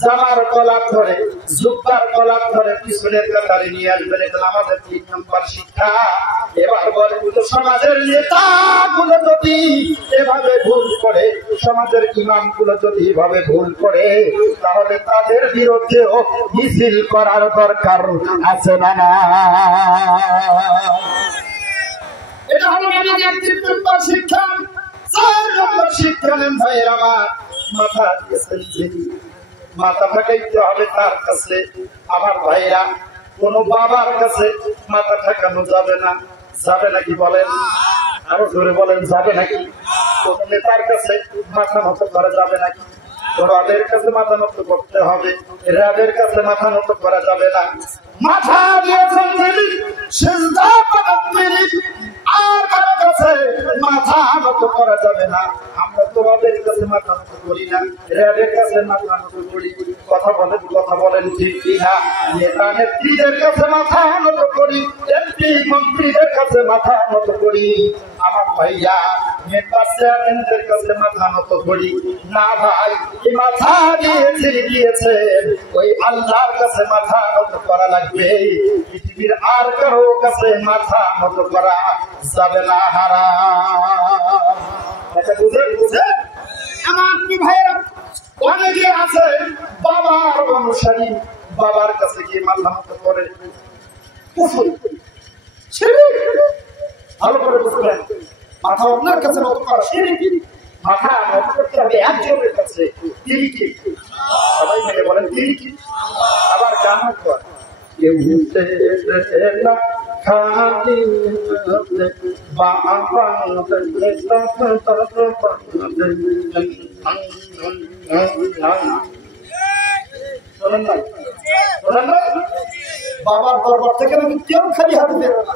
জামার কলার ধরে, জুব্বার কলার ধরে পিছনের কাতারে নিয়ে আসবেন। এটা আমাদের 3 নম্বর শিক্ষা। এবার বলে সমাজের নেতা গুলো যদি এভাবে ভুল করে, সমাজের ইমাম গুলো যদি এভাবে ভুল করে, তাহলে তাদের বিরুদ্ধেও মিছিল করার দরকার আছে না? এটা হলো আমাদের 3 নম্বর শিক্ষা। 4 নম্বর শিক্ষা নেন ভাইয়ের আমার, মাথা দিয়েছেন, মাথা ঠেকাইতে হবে তার কাছে। আমার ভাইরা, কোন বাবার কাছে মাথা ঠেকানো যাবে না। যাবে নাকি বলেন? আরো জোরে বলেন, যাবে নাকি? কোন নেতার কাছে মাথা নত করা যাবে নাকি? রবের কাছে মাথা নত করতে হবে, রবের কাছে মাথা নত করা যাবে না। মাথা দিয়েছেন তিনি, সিজদা করেন তিনি, আর কারো কাছে মাথা নত করা যাবে না। আমরা তো রবের কাছে মাথা নত করি না, রবের কাছে মাথা নত করি। কথা বলেন ঠিক কিনা? নেতা নেত্রীদের কাছে মাথা নত করি, এমপি মন্ত্রীদের কাছে মাথা নত করি। আমার ভাইয়া, নেতা চেয়ারম্যানদের কাছে মাথা নত করি না ভাই। এই মাথা দিয়েছে ওই আল্লাহর কাছে মাথা নত করা লাগবে। পৃথিবীর আর কারো কাছে মাথা নত করা যাবে না, হারাম। এটা বুঝে আমার কি ভাইরা, অনেকে আছে বাবার অনুসারী, বাবার কাছে গিয়ে মাথা নত করে। ভালো করে বুঝবেন, মাথা অন্যের কাছে নত করা শিরক। মাথা নত করতে হবে একজনের কাছে। তিনি কি? সবাই মিলে বলেন তিনি কি? আবার গান কর, কেউ না খালি বাবা বাবার দরবার থেকে নাকি কেউ খালি হাতে বেরো না।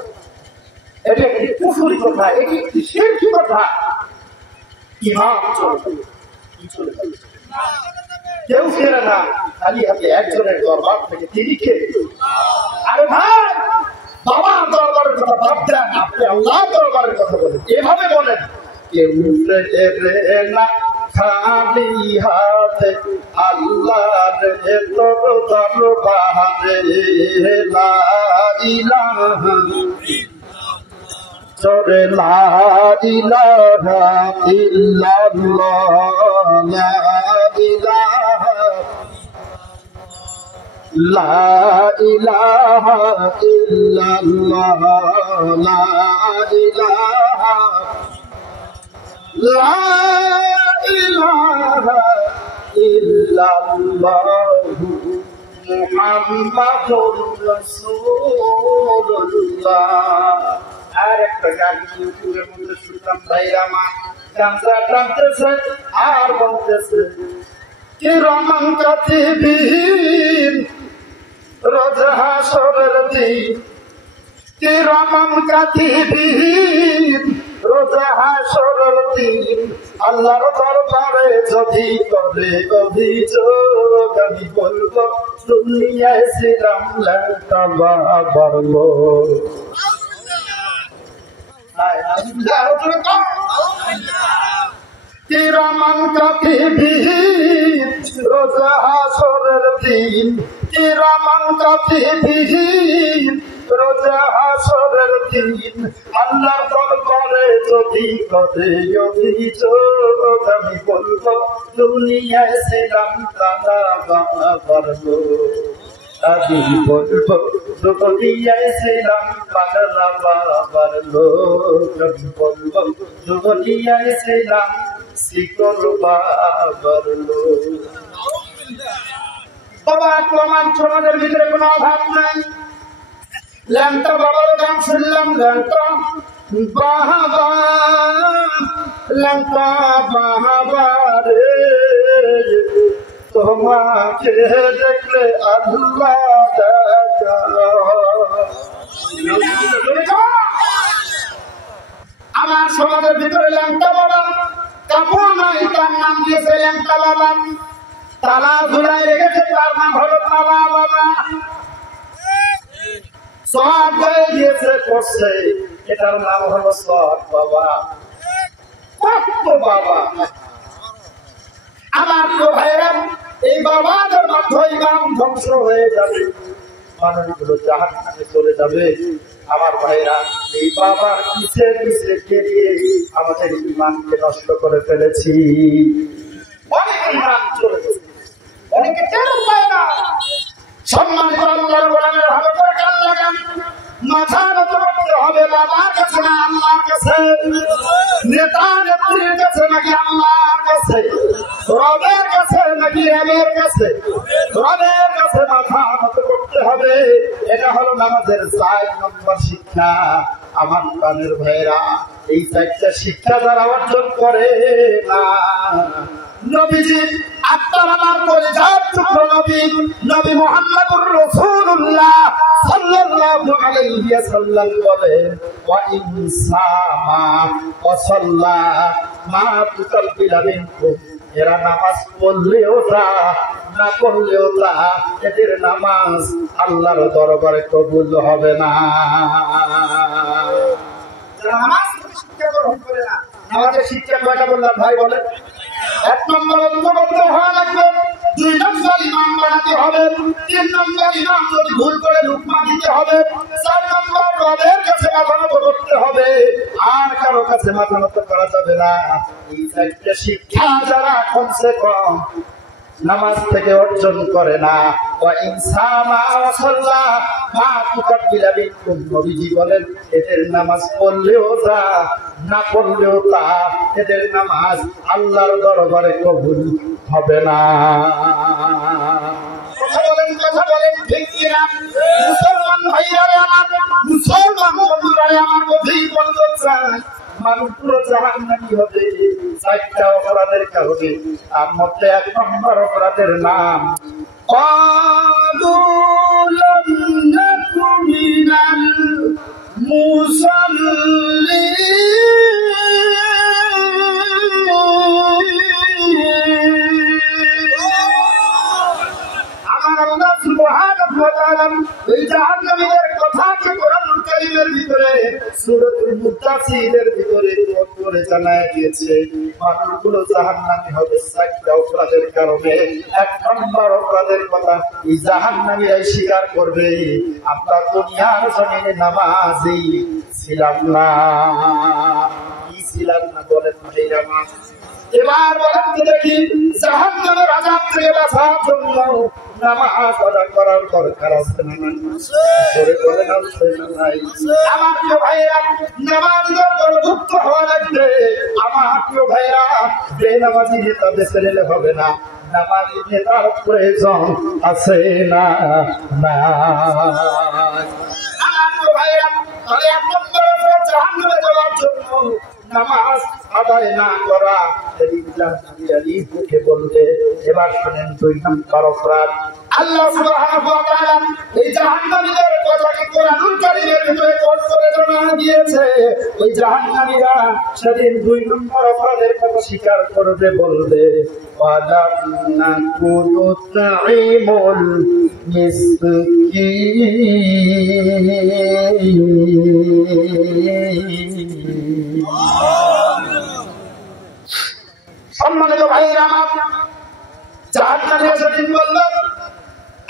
এটা একটি কুফরি কথা, এটি একটি শিরকি কথা। ইমাম কেউ ফেরে না খালি হাতে একজনের দরবার থেকে। তিনি কে? আরে ভাই, বাবার দরবারের কথা বাদ দেন, আপনি আল্লাহ দরবারের কথা বলেন। এভাবে বলেন, কেউ ফেরে না খালি হাতে আল্লাহর দরবারে, লা ইলাহা জোরে লা ইলাহা ইল্লাল্লাহ লা ইলাহা লা ইলাহা ইল্লাল্লাহ লা ইলাহা লা ইলাহা ইল্লাল্লাহ মুহাম্মাদুর রাসূলুল্লাহ। আর একটা গান ইউটিউবের মধ্যে শুনলাম, ভাইরা আমার গানটা টানতেছে আর বলতেছে কিরামান কাতিবিন রোজ হাসরের দিন, কিরামান কাতিবিন রোজ হাসরের দিন, আল্লাহর দরবারে যদি করে অভিযোগ আমি বলবো দুনিয়ায় ছিলাম ল্যাংটা বাবার লোক। কিরামান কাতিবিন রোজ হাসরের দিন, কিরামান কাতিবিন রোজ হাসরের দিন, আল্লাহর দরবারে যদি করে অভিযোগ আমি বলবো দুনিয়ায় ছিলাম তারা বাবার লোক। আমি বলবো দুনিয়ায় ছিলাম পাগলা বাবার লোক। আমি বলবো দুনিয়ায় ছিলাম শিকল বাবার লোক। বাবা প্রমাণ সমাজের ভিতরে কোনো অভাব নাই। ল্যাংটা বাবার গান শুনলাম, ল্যাংটা বাবা, ল্যাংটা বাবা রে, তোমাকে দেখলে আল্লাহ দেখা। আমার সমাজের ভিতরে ল্যাংটা বাবা কাপড় নাই, তার নাম দিয়েছে ল্যাংটা বাবা। তালা ঝুলাই রেখেছে, তার নাম হলো তালা বাবা। সব হয়ে গিয়েছে করছে, এটার নাম হলো সব বাবা। কত বাবা! আমার তো ভাইরা এই বাবাদের মাধ্যমে ইমান ধ্বংস হয়ে যাবে, মানুষগুলো জাহান্নামে চলে যাবে। আমার ভাইরা এই বাবার পিছে পিছে গিয়ে আমাদের ইমানকে নষ্ট করে ফেলেছি। অনেক ইমান চলে গেছে, অনেকে টের পায় না। সম্মানিত আল্লাহর গোলামের ভালো করে কান লাগান, মাথা নত করতে হবে বাবার কাছে না আল্লাহর কাছে, নেতা নেত্রীর কাছে নাকি আল্লাহর কাছে, রবের কাছে নাকি রবের কাছে? রবের কাছে মাথা নত করতে হবে। এটা হলো নামাজের 4 নম্বর শিক্ষা। আমার প্রাণের ভাইরা, এই 4টা শিক্ষা যারা অর্জন করে না, নবীজি আপনার আমার পরিজাত টুকরো নবী, নবী মুহাম্মদুর রাসূলুল্লাহ সাল্লাল্লাহু আলাইহি ওয়াসাল্লাম বলেন, ওয়া ইনসামা ওয়া সাল্লা মা তুকাব্বিলা মিনকুম, এরা নামাজ পড়লেও তা না পড়লেও তা, এদের নামাজ আল্লাহর দরবারে কবুল হবে না। যারা নামাজ শিক্ষা গ্রহণ করে না, আমাদের শিক্ষা কয়টা বললাম ভাই বলেন? 1 নম্বর ঐক্যবদ্ধ হওয়া লাগবে, 2 নম্বর ইমাম বানাতে হবে, 3 নম্বর ইমাম যদি ভুল করে লুকমা দিতে হবে, 4 নম্বর রবের কাছে মাথা নত করতে হবে, আর কারো কাছে মাথা নত করা যাবে না। এই 4টা শিক্ষা যারা কমসে কম নামাজ থেকে অর্জন করে না, ওয়া ইনসামা ওয়া সাল্লা মা তুকাব্বিলা মিনকুম, নবীজি বলেন এদের নামাজ পড়লেও তা না পড়লেও তা, এদের নামাজ আল্লাহর দরবারে কবুল হবে না। কথা বলেন ঠিক কিনা? মুসলমান ভাইয়ারে আমার, মুসলমান বন্ধুরারে আমার, গভীর বলতে চাই মানুষ পুরো জাহান্নামী হবে 4টা অপরাধের কারণে। তার মধ্যে 1 নম্বর অপরাধের নাম ক্বালুলাম নাকু মিনাল মুসাল্লিন। আমার আল্লাহ সুবহানাহু ওয়া তাআলা এই জাহান্নামীদের কথাকে কোরআন কারীমের ভিতরে সূরাতুল মুদ্দাসসিরের ভিতরে করে জানায় দিয়েছে মানুষগুলো জাহান্নামী হবে চারটা অপরাধের কারণে। এক নম্বর অপরাধের কথা এই জাহান্নামীরাই স্বীকার করবে আমরা দুনিয়ার জমিনে নামাজি ছিলাম না। কি ছিলাম না বলেন ভাইরা? এবার বলেন তো দেখি জাহান্নামের আযাব থেকে বাঁচার জন্য নামাজ আদা করার দরকার আছে না নাই? জোরে বলেন আছে না নাই? আমার প্রিয় ভাইরা নামাজের অন্তর্ভুক্ত হওয়া লাগবে। আমার প্রিয় ভাইরা বেনামাজি নেতা বেছে নিলে হবে না, নামাজি নেতার প্রয়োজন আছে না না? আমার প্রিয় ভাইরা তাহলে এক নম্বর জাহান্নামে যাওয়ার জন্য নামাজ আদায় না করা বলবে। এবার শোনেন 2 নম্বর অপরাধ। আল্লাহ সুবহানাহু ওয়া তাআলা এই জাহান্নামীদের কথাকে কোরআনুল কারীমের ভিতরে কোট করে জানানো দিয়েছে। ওই জাহান্নামীরা সেদিন 2 নম্বর অপরাধের কথা স্বীকার করবে, বলবে ওয়ালাম নাকুনু তাঈমুল মিসকিন। সম্মানিত ভাইরা আমার, জাহান্নামীরা সেদিন বলবে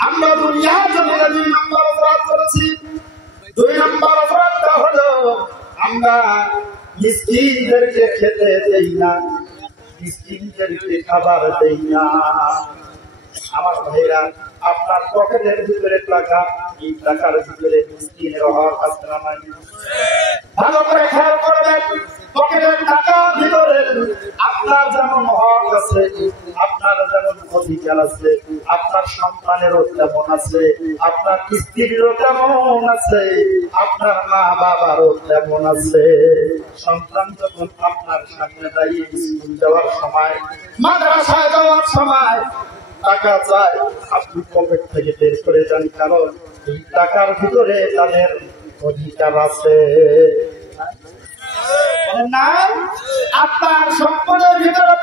আমরা দুনিয়ার জমিনে 2 নম্বর অপরাধ করেছি। 2 নম্বর অপরাধটা হলো আমরা মিসকিনদেরকে খেতে দেই না, মিসকিনদেরকে খাবার দেই না। আমার ভাইরা আপনার পকেটের ভিতরে টাকা, এই টাকার ভিতরে মিসকিনের হক আছে না নাই? ভালো করে খেয়াল করবেন, পকেটের টাকার ভিতরে আপনার যেমন হক আছে, আপনার যেমন অধিকার আছে, আপনার সন্তানেরও তেমন আছে, আপনার স্ত্রীরও তেমন আছে, আপনার মা বাবারও তেমন আছে। সন্তান যখন আপনার সামনে দাঁড়িয়ে স্কুল যাওয়ার সময়, মাদ্রাসায় যাওয়ার সময় টাকা চায়, আপনি পকেট থেকে বের করে যান, কারণ এই টাকার ভিতরে তাদের অধিকার আছে না? আপনার সম্পদের ভিতরে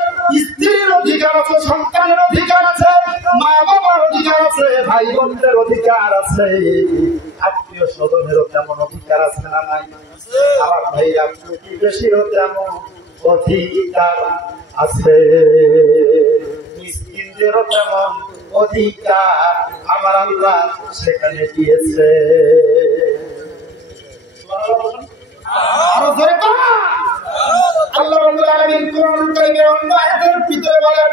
স্ত্রীর অধিকার আছে, সন্তানের অধিকার আছে, মা বাবার অধিকার আছে, ভাই বোনদের অধিকার আছে, আত্মীয় স্বজনেরও তেমন অধিকার আছে না নাই? আমার ভাইরা প্রতিবেশীরও তেমন অধিকার আছে, মিসকিনদেরও তেমন অধিকার আমার আল্লাহ সেখানে দিয়েছে। আরো জোরে আল্লাহ রাব্বুল আলামিন কোরআনুল কারীমের অন্য আয়াতের ভিতরে বলেন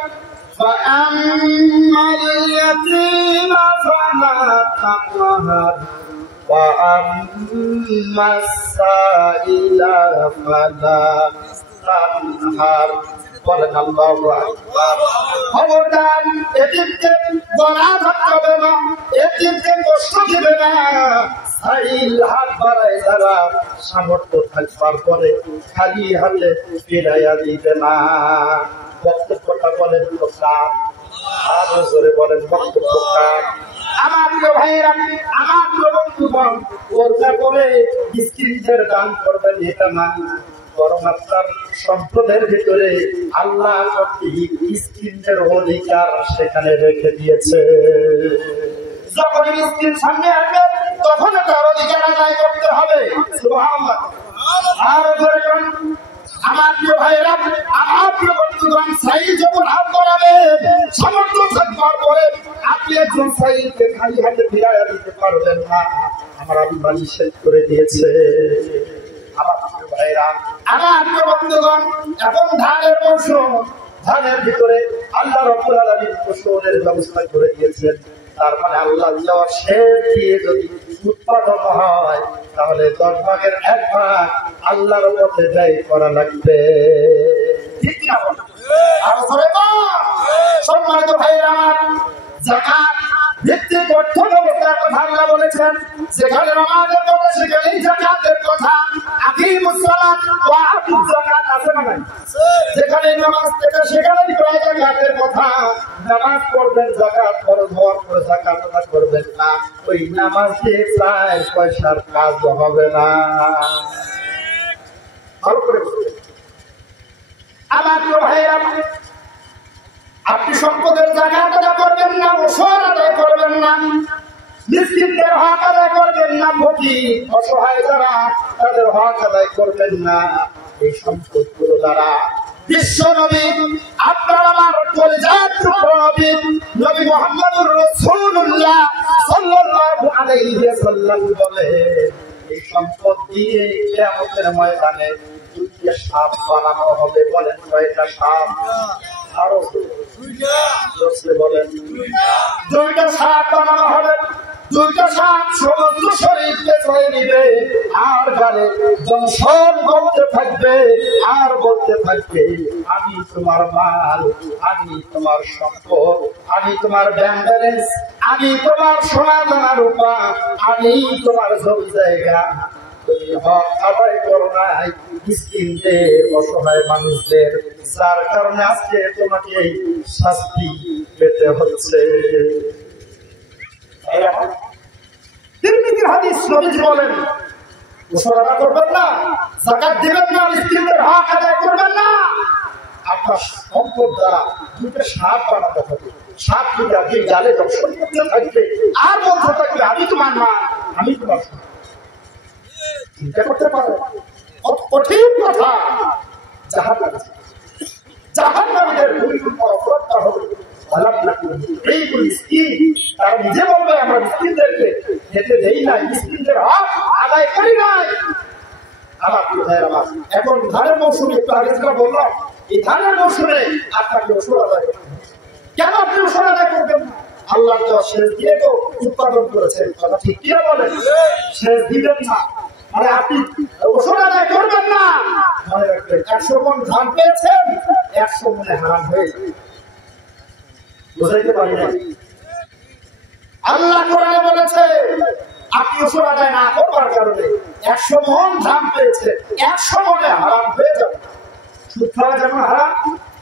ফাআম্মাল ইয়াতীমা ফালা তাকহার ওয়া আম্মাস সাইলা ফালা তানহার। বলেন আল্লাহু আকবার। খবরদার এদিকে গলা ধাক্কাবে না, এদিকে কষ্ট দিবে না। হাত বাড়ায় যারা সামর্থ্য থাকবার পরে খালি হাতে ফিরাইয়া দিবে না। বক্তব্যটা বলেন আরো জোরে বলেন বক্তব্যটা। আমার প্রিয় ভাইয়েরা, আমার প্রিয় বন্ধুগণ, ওরটা করে মিসকিনদের দান করবেন এটা না, বরং আপনার সম্পদের ভিতরে আল্লাহ মিসকিনদের অধিকার সেখানে রেখে দিয়েছে। যখন মিসকিন সামনে আসবে তখন তার অধিকার আদায় করতে হবে। সুবহানাল্লাহ। আর আমার প্রিয় ভাইয়েরা, আমার প্রিয় বন্ধুগণ, সাইল যখন হাত বাড়াবে সামর্থ্য থাকবার পরে আপনি একজন সাইলকে খালি হাতে ফিরাইয়া দিতে পারবেন না, আমার আল্লাহ নিষেধ করে দিয়েছে। আমার প্রিয় ভাইয়েরা, আমার প্রিয় বন্ধুগণ, এখন ধানের মৌসুম, ধানের ভিতরে আল্লাহ রাব্বুল আলামিন ফসলের ব্যবস্থা করে দিয়েছেন। তার মানে আল্লাহ শেষ দিয়ে যদি উৎপাদন হয় তাহলে 10 ভাগের 1 ভাগ আল্লাহর পথে ব্যয় করা লাগবে, ঠিক না? সম্মানিত ভাইরা, যাকাত ভিত্তিক অর্থ ব্যবস্থার কথা আল্লাহ বলেছেন। যেখানে নামাজের কথা সেখানেই যাকাতের কথা। আকিমুস সালাত ওয়া আতুজ যাকাত আছে না নাই? যেখানে নামাজ থেকে সেখানেই প্রায় যাকাতের কথা। নামাজ পড়বেন, যাকাত ফরজ হওয়ার পরে যাকাত আদা করবেন না, ওই নামাজ দিয়ে 4 পয়সার কাজ হবে না। ভালো করে বুঝবেন। আমার প্রিয় ভাইরা, আপনি সম্পদের যাকাত আদা করবেন না, ওসর আদায় করবেন না, মিসকিনদের হক আদায় করবেন না, ফকির অসহায় যারা তাদের হক আদায় করবেন না, এই সম্পদগুলো দ্বারা বিশ্ব নবী আপনার আমার কলিজার টুকরো নবী নবী মুহাম্মদুর রাসূলুল্লাহ সাল্লাল্লাহু আলাইহি ওয়াসাল্লাম বলে এই সম্পদ দিয়ে কিয়ামতের ময়দানে দুইটা সাপ বানানো হবে। বলেন কয়টা সাপ? আরো দুইটা বলেন। দুইটা সাপ বানানো হবে। দুইটা সাপ সমস্ত শরীরকে ছড়ে নিবে আর গালে দংশন করতে থাকবে আর বলতে থাকবে আমি তোমার মাল, আমি তোমার সম্পদ, আমি তোমার ব্যাংক ব্যালেন্স, আমি তোমার সোনা দানা রূপা, আমি তোমার সব জায়গা। তুমি হক আদায় করো নাই মিসকিনদের, অসহায় মানুষদের, যার কারণে আজকে তোমাকে এই শাস্তি পেতে হচ্ছে। তিরমিজির হাদিস, নবীজি বলেন মুসলমান করবেন না, যাকাত দিবেন না, মিসকিনদের হক আদায় করবেন না, আপনার সম্পদ দ্বারা দুটো সাপ বানাতে হবে। সাপ দুটা দুই জালে দর্শন করতে থাকবে আর বলতে থাকবে আমি তোমার মা, আমি তোমার। চিন্তা করতে পারে কত কঠিন কথা। জাহান্নামীদের ভূমিকম্প অপরাধটা হবে তারা নিজে বলবে আমরা মিসকিনদেরকে খেতে দেই নাই, মিসকিনদের হক আদায় করি নাই। এখন ধানের মৌসুমে একটু আগে যেটা বললাম, এই ধানের মৌসুমে আপনাকে ওষুধ আদায় করবেন। কেন আপনি ওষুধ আদায় করবেন? আল্লাহ তো শেষ দিয়ে তো উৎপাদন করেছেন, কথা ঠিক কিনা বলেন? শেষ দিবেন না মানে আপনি ওষুধ আদায় করবেন না। মনে রাখবেন 100 মণ ধান পেয়েছেন, 100 মণে হারাম হয়ে যাবে। বুঝাইতে পারি না? আল্লাহ কোরআনে বলেছে আপনি ওষুধ আদায় না করবার কারণে 100 মণ ধান পেয়েছে, 100 মণে হারাম হয়ে যাবে। সুদ খাওয়া যেমন হারাম,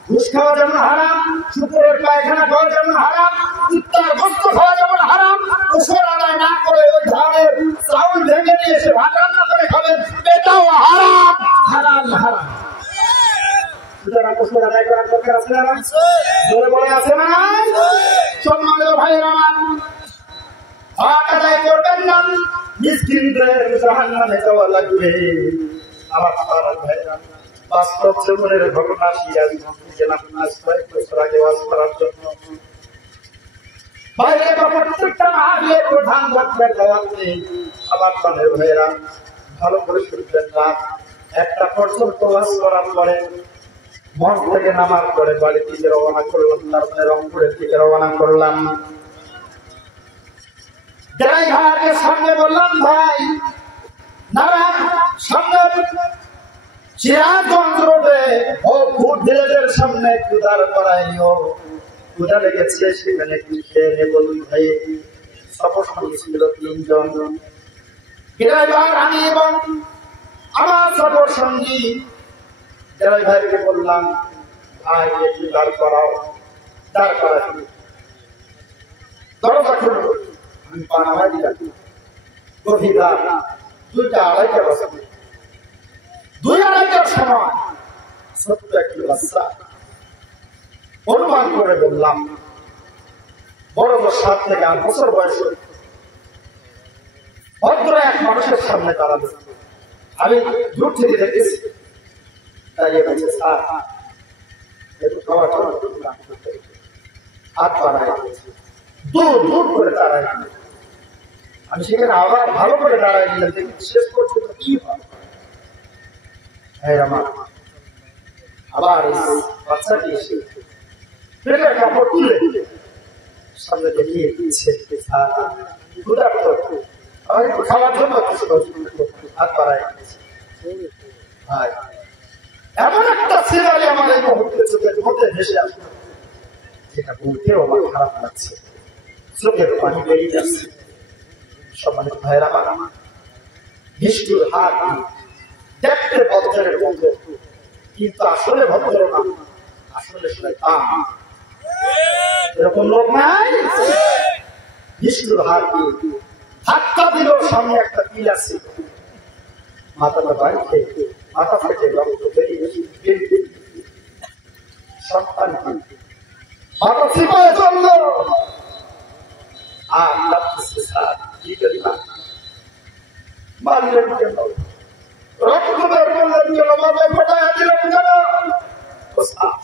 ঘুষ খাওয়া যেমন হারাম, শুকুরের পায়খানা খাওয়া যেমন হারাম, কুত্তার গোশত খাওয়া যেমন হারাম, ওষুধ আদায় না করে ওই ধানের চাউল ভেঙে নিয়ে এসে ভাত রান্না করে খাবেন, এটাও হারাম। হারাম হারাম। সুতরাং ওষুধ আদায় করার দরকার আছে না? জোরে বলে আছে না? সম্মানিত ভাইয়েরা আমার, হক আদায় করবেন না, মিসকিনদের জাহান্নামে যাওয়া লাগবে। আমার ভাইয়েরা, বাস্তব জীবনের ঘটনা সিরাজ গেলাম আজ কয়েক বছর আগে ওয়াজ করার জন্য। বাইরে প্রত্যেকটা মাহফিলের প্রধান বক্তার দাওয়াত নেই। আমার প্রাণের ভাইয়েরা ভালো করে শুনবেন না। একটা পর্যন্ত ওয়াজ করার পরে মঞ্চ থেকে নামার পরে বাড়ির দিকে রওনা করলাম, তারপরে রংপুরের দিকে রওনা করলাম। ড্রাইভারকে সামনে বললাম ভাই নারা সামনে সিরাজগঞ্জ রোডে ও ফুড ভিলেজের সামনে কুদার করাইও, কুদা লেগেছে সেখানে একটু খেয়ে নে। বলুন ভাই সফর সঙ্গী ছিল 3 জন, ড্রাইভার আমি এবং আমার সফর সঙ্গী। ড্রাইভারকে বললাম ভাই একটু দাঁড় করাও। দাঁড় করাই দরজা খুলল, আমি পানামা দিলাম। গভীর রাত 2টা-2:30 বাজে। 2-2:30 সময় ছোট্ট একটি বাচ্চা, অনুমান করে বললাম বড় 7 থেকে 8 বছর বয়স, ভদ্র এক মানুষের সামনে দাঁড়াবে। আমি দূর থেকে দেখেছি দাঁড়িয়ে বলছে স্যার একটু খাওয়া খাওয়া হাত বাড়ায়, দূর দূর করে দাঁড়ায়। আমি সেখানে আবার ভালো করে দাঁড়ায় নিলাম, দেখি শেষ পর্যন্ত কি হয়। আবার বাচ্চাটি এসে পেটের কাপড় তুলে সামনে দেখিয়ে দিচ্ছে খাওয়ার জন্য হাত বাড়ায়। এমন একটা সিনারি আমার এই মুহূর্তে চোখের মধ্যে ভেসে আসলো, যেটা বলতেও আমার খারাপ লাগছে, চোখের পানি বেরিয়ে যাচ্ছে। সম্মানিত ভাইয়েরা আমার, নিষ্ঠুর হাত দেখতে ভদ্রের মতো, কিন্তু আসলে ভদ্র না, আসলে শয়তান। এরকম লোক নাই? নিষ্ঠুর হাত ধাক্কা দিল, সামনে একটা তিল আছে, মাথাটা বাইরে খেয়ে মাথা থেকে রক্ত বেরিয়ে সন্তান মাথা চিপায় চলল। আর কি করি না, মারলেন কেন? রক্ত বের করলেন কেন? মাথায় ফোটায় দিলেন কেন?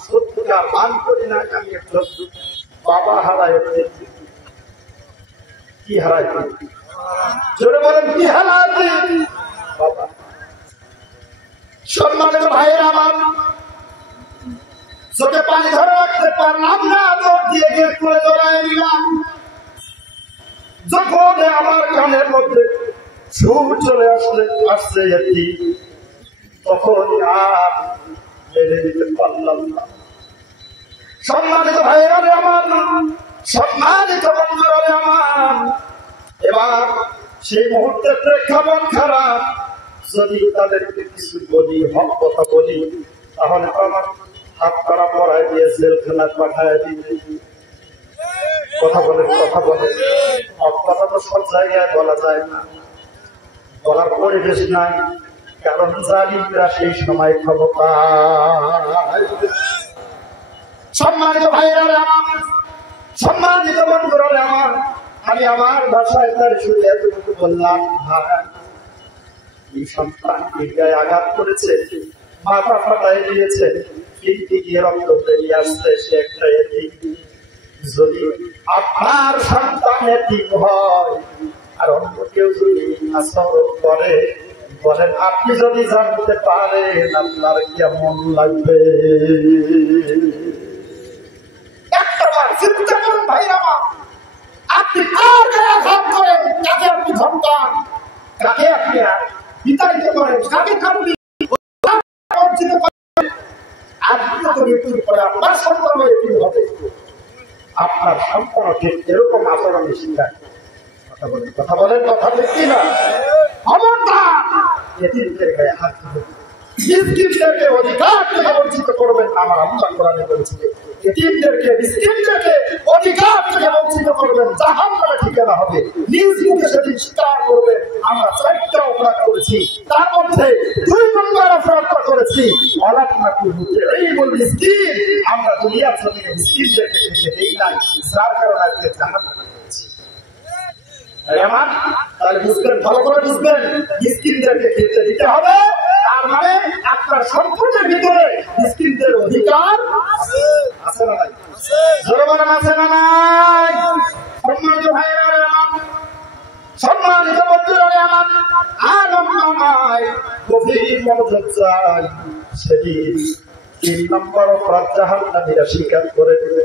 সত্যিকার মান করি না আমি একটা বাবা হারায় কি হারাই? জোরে বলেন কি হারাই? বাবা। সম্মানিত ভাইয়ের আমার, চোখে পানি ধরে রাখতে পারলাম না, দৌড় দিয়ে গিয়ে করে দৌড়ায় নিলাম। যখন আমার কানের মধ্যে সুর চলে আসছে এটি, তখন আর মেনে নিতে পারলাম না। সম্মানিত ভাইয়েরা আমার, সম্মানিত বন্ধুরা আমার, এবার সেই মুহূর্তের প্রেক্ষাপট খারাপ। যদি তাদেরকে কিছু বলি, হক কথা বলি, তাহলে আমার হাত করা পড়ায় দিয়ে জেলখানা পাঠায় দিবে। কথা বলে হক কথা তো সব জায়গায় বলা যায় না, বলার পরিবেশ নাই, কারণ জালিমরা সেই সময় ক্ষমতা। সম্মানিত ভাইয়েরা আমার, সম্মানিত বন্ধুরা আমার, আমি আমার ভাষায় তার শুধু এতটুকু বললাম, এই সন্তান গায়ে আঘাত করেছে, মাথা ফাটাই দিয়েছে, কিন্তু গিয়ে রক্ত বেরিয়ে আসছে, সে একটা এতিম। যদি আপনার সন্তান এতিম হয় আর অন্য কেউ যদি আচরণ করে, বলেন আপনি যদি জানতে পারেন আপনার কেমন লাগবে? একটাবার চিন্তা করুন ভাই আমার, আপনি কার গায়ে আঘাত করেন, কাকে আপনি ধমকান, কাকে আপনি বিতাড়িত করেন, কাকে আপনি বঞ্চিত করেন, আপনি তো মৃত্যুর পরে আপনার সন্তান এতিম হবে। আপনার সন্তানকে এরকম আচরণে শিখায়। কথা বলেন কথা দেখি না? খবরদার এতিমদের গায়ে হাত দিবেন, মিসকিনদেরকে অধিকার থেকে বঞ্চিত করবেন। আমার আল্লাহ কোরআনে বলেছে, এতিমদেরকে মিসকিনদেরকে অধিকার থেকে বঞ্চিত করবেন, জাহান্নামে ঠিকানা হবে। নিজ মুখে সেদিন স্বীকার করবেন আমরা 4টা অপরাধ করেছি, তার মধ্যে 2 নম্বর অপরাধটা করেছি মিসকিন। আমরা দুনিয়ার জমিনে মিসকিনদেরকে খেতে দেই নাই, যার কারণে আজকে জাহান্নামে হয়েছি। আমার তাহলে বুঝবেন, ভালো করে বুঝবেন, মিসকিনদেরকে খেতে দিতে হবে, তার মানে আপনার সম্পদের ভিতরে মিসকিনদের অধিকার আছে না নাই? জোরে বলেন আছে না নাই? সম্মানিত ভাইয়েরা আমার, সম্মানিত বন্ধুরা আমার, আর আমায় গভীর মনোযোগ চাই। সেদিন 3 নম্বর অপরাধ জাহান্নামীরা স্বীকার করে দেবে।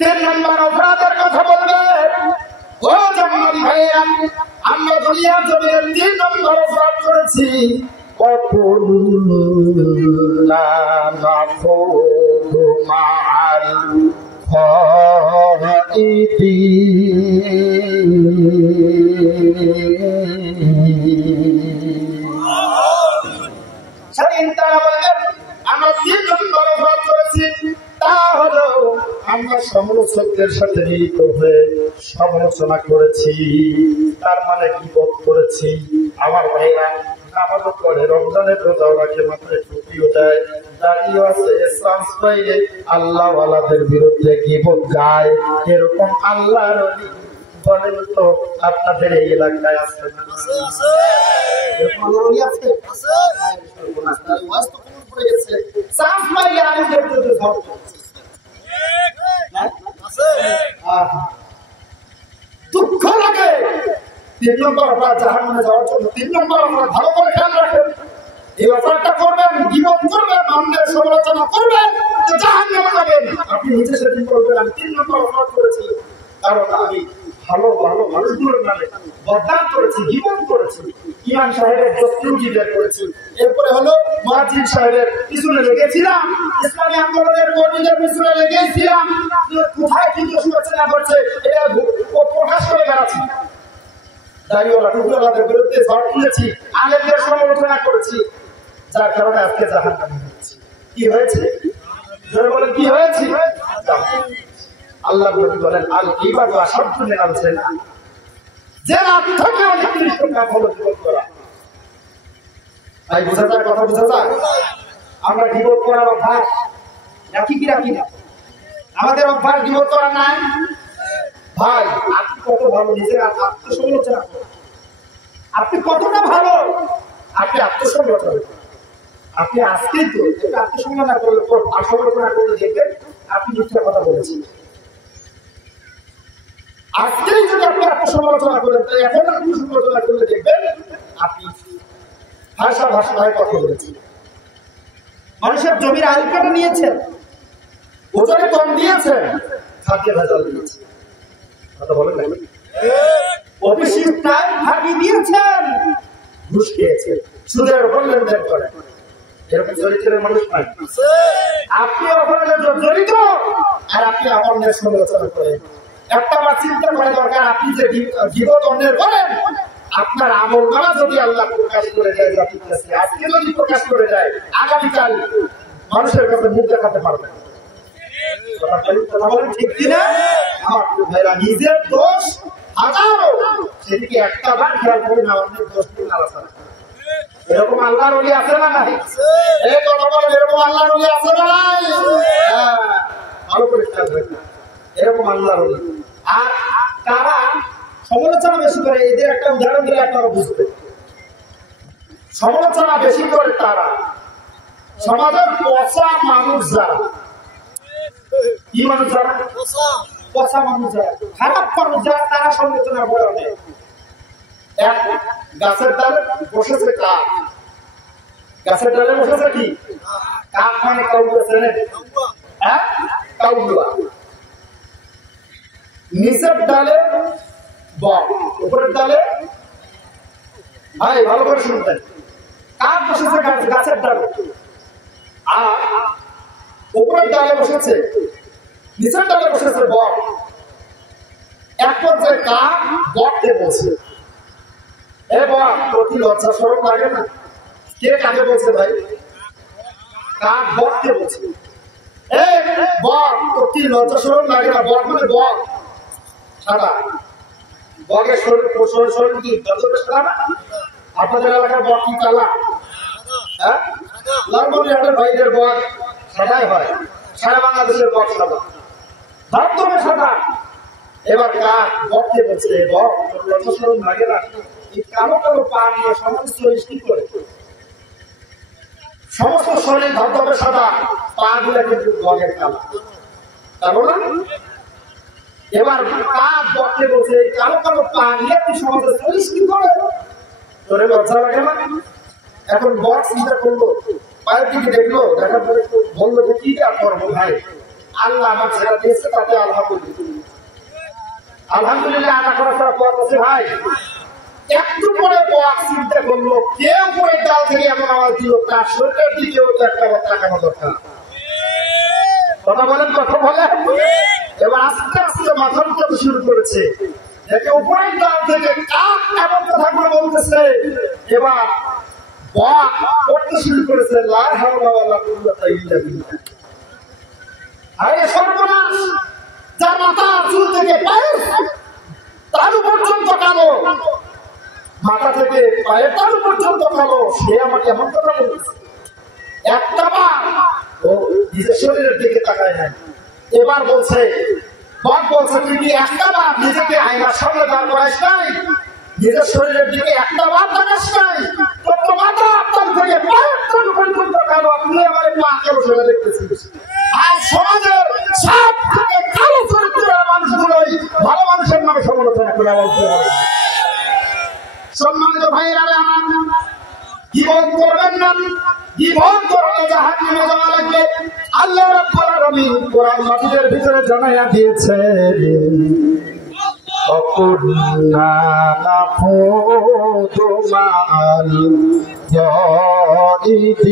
3 নম্বর অপরাধের কথা বলবেন। ও জান্নাতি ভাইয়েরা, আমরা দুনিয়ার জমিনে 3 নম্বর অপরাধ করেছি। وَكُنَّا نَخُوضُ مَعَ সেদিন তারা বললেন আমরা 3 নম্বর অপরাধ করেছি, তা হলো আমরা সমালোচকদের সাথে মিলিত হয়ে সমালোচনা করেছি। তার মানে গীবত করেছি। আমার ভাইরা নামাজও পড়ে, রমজানের রোজাও রাখে, মাথায় টুপিও দেয়, দাঁড়িয়েও আছে, চান্স পাইলে আল্লাহওয়ালাদের বিরুদ্ধে গীবত গায়। এরকম আল্লাহর ওলি বলেন তো আপনাদের এই এলাকায় আছে না? এরকম আল্লাহর ওলি আছে? চান্স পাইলে আমাদের বিরুদ্ধে ঝড় তুলছে। দুঃখ লাগে। 3 নম্বর অপরাধ জাহান্নামে যাওয়ার জন্য 3 নম্বর অপরাধ ভালো করে খেয়াল রাখেন। এই অপরাধটা করবেন, গীবত করবেন, অন্যের সমালোচনা করবেন, তো জাহান্নামে যাবেন। আপনি নিজে সেদিন বলবেন আমি 3 নম্বর অপরাধ করেছি, কারণ আমি ভালো ভালো মানুষগুলোর নামে বদনাম করেছি, গীবত করেছি, ইমাম সাহেবের দস্তুরজি বের করেছি। এরপরে হলো মুয়াজ্জিন সাহেবের পিছনে লেগেছিলাম, ইসলামী আন্দোলনের কর্মীদের পিছনে লেগেছিলাম, কোথায় কিন্তু শুনেছেন করছে এটা প্রকাশ করে বেড়াচ্ছি। দাড়িওয়ালা টুপিওয়ালাদের বিরুদ্ধে ঝড় তুলেছি, আলেমদের সমালোচনা করেছি, যার কারণে আজকে জাহান্নামে হয়েছি। কি হয়েছে? জোরে বলেন কি হয়েছে? আল্লাহ নবী বলেন আল গীবাতু আশাদ্দু মিনাল জিনা, জিনা থেকে নিকৃষ্ট কাজ হলো গীবত করা। তাই বোঝা যায়, কথা বোঝা যায়? আমরা গীবত করার অভ্যাস রাখি কি রাখি না? আমাদের অভ্যাস গীবত করা নাই ভাই। আপনি কত ভালো নিজের আত্মসমালোচনা করেন, আপনি কতটা ভালো, আপনি আত্মসমালোচনা করেন। আপনি আজকেই তো আত্মসমালোচনা করলে, আত্মসমালোচনা করলে দেখবেন আপনি মিথ্যা কথা বলেছেন। আজকেই যদি আপনি আত্মসমালোচনা করেন, তাই এখন আত্মসমালোচনা করলে দেখবেন আপনি ভাষায় কথা বলেছেন। মানুষের জমির আইন কেটে নিয়েছেন, ওজনে কম দিয়েছেন, খাদ্যে ভেজাল দিয়েছেন, কথা বলেন না? অফিসের টাইম ফাঁকি দিয়েছেন, ঘুষ খেয়েছেন, সুদের উপর লেনদেন করেন। এরকম চরিত্রের মানুষ নাই। আপনি অপরাধের জড়িত আর আপনি অন্যের সমালোচনা করেন। একটা বার চিন্তা করা দরকার, আপনি যে জীবন অন্যের করেন, আপনার আমল নামা যদি আল্লাহ প্রকাশ করে দেয়, আজকে যদি প্রকাশ করে দেয়, আগামীকাল মানুষের কাছে মুখ দেখাতে পারবে। ঠিক কিনা? আমার ভাইরা, নিজের দোষ হাজারো, সেদিকে একটা বার খেয়াল করে না, অন্যের দোষ নিয়ে আলোচনা। এরকম আল্লাহর ওলি আছে না নাই? এই কথা বলেন, এরকম আল্লাহর ওলি আছে না নাই? ভালো করে খেয়াল রাখবেন, এরকম আল্লাহর ওলি। আর তারা সমালোচনা বেশি করে, এদের একটা উদাহরণ দিলে আপনারা বুঝবেন। সমালোচনা বেশি করে তারা সমাজের পচা মানুষ যারা, কি মানুষ যারা? পচা মানুষ যারা, খারাপ মানুষ যারা, তারা সমালোচনা করে অনেক। এক গাছের ডালে বসেছে কাক, গাছের ডালে বসেছে কি কাক, মানে কাউয়া, চেনেন? হ্যাঁ, কাউয়া। নিচের ডালে বক, উপরের ডালে, ভাই ভালো করে শুনতেন, কাক বসেছে গাছের ডালে, আর উপরের ডালে বসেছে, নিচের ডালে বসেছে বক। এক পর্যায়ে কাক বককে বলছে, এ বক, তোর কি লজ্জা শরম লাগে না? কে কাকে বলছে ভাই? কাক বককে বলছে, এ বক, তোর কি লজ্জা শরম লাগে না? বক মানে বক সাদা, বকের শরীর কি সাদা না? আপনাদের এলাকার বক কি কালা? হ্যাঁ, লালমনিরহাটের ভাইদের বক সাদাই হয়, সারা বাংলাদেশের বক সাদা, ধবধবে সাদা। এবার কাক বককে বলছে, বক, তোর লজ্জা শরম লাগে না? কালো কালো পা নিয়ে সমস্ত সৃষ্টি করে, সমস্ত শরীর ধবধবে সাদা, পা গুলা কিন্তু বকের কালা, কালো না? এবার কাক বককে বলছে, কালো কালো পা নিয়ে তুই সমাজে চলিস কি করে? তোরে লজ্জা লাগে না? এখন বক চিন্তা করলো, পায়ের দিকে দেখলো, দেখার পরে বললো যে কি আর করবো ভাই, আল্লাহ আমার ছেড়া দিয়েছে, তাতে আলহামদুলিল্লাহ, আলহামদুলিল্লাহ আদা করা ছাড়া পথ আছে ভাই। একটু পরে বক চিন্তা করলো, কেউ পরে ডাল থেকে এমন আওয়াজ দিল, তার শরীরের দিকেও তো একটা তাকানো দরকার, কথা বলেন, কথা বলেন। এবার আস্তে আস্তে মাথা উঠাতে শুরু করেছে, দেখে উপরের ডাল থেকে কাক এমন কথাগুলো বলতেছে। এবার বক পড়তে শুরু করেছে, লা হাওলা ওয়ালা কুওয়াতা ইল্লা বিল্লাহ। আরে সর্বনাশ, যার মাথা চুল থেকে পায়ের তালু পর্যন্ত কালো, মাথা থেকে পায়ের তালু পর্যন্ত কালো, সে আমাকে এমন কথা বলতেছে। একটা বার ও নিজের শরীরের দিকে তাকায় নাই। এবার বলছে, বক বলছে, তুই কি একটা বার নিজেকে আয়নার সামনে দাঁড় করাইস নাই? নিজের শরীরের দিকে একটা বার তাকাস নাই? তোর তো মাথা আপনার থেকে পায়ের তালু পর্যন্ত কালো, আপনি আমার পা কালো সেটা দেখতেছিস। আর সমাজের সব থেকে কালো চরিত্রের মানুষগুলোই ভালো মানুষের নামে সমালোচনা করে বলতে হবে। সম্মানিত ভাইয়েরা আমার, জীবন করবেন না, জীবন করলে জাহান্নামে যাওয়া লাগবে। আল্লাহ রাব্বুল আলামিন কোরআন মাজিদের ভিতরে জানাইয়া দিয়েছেন, অকুন্না নাখুদু মাআল জাইদিন।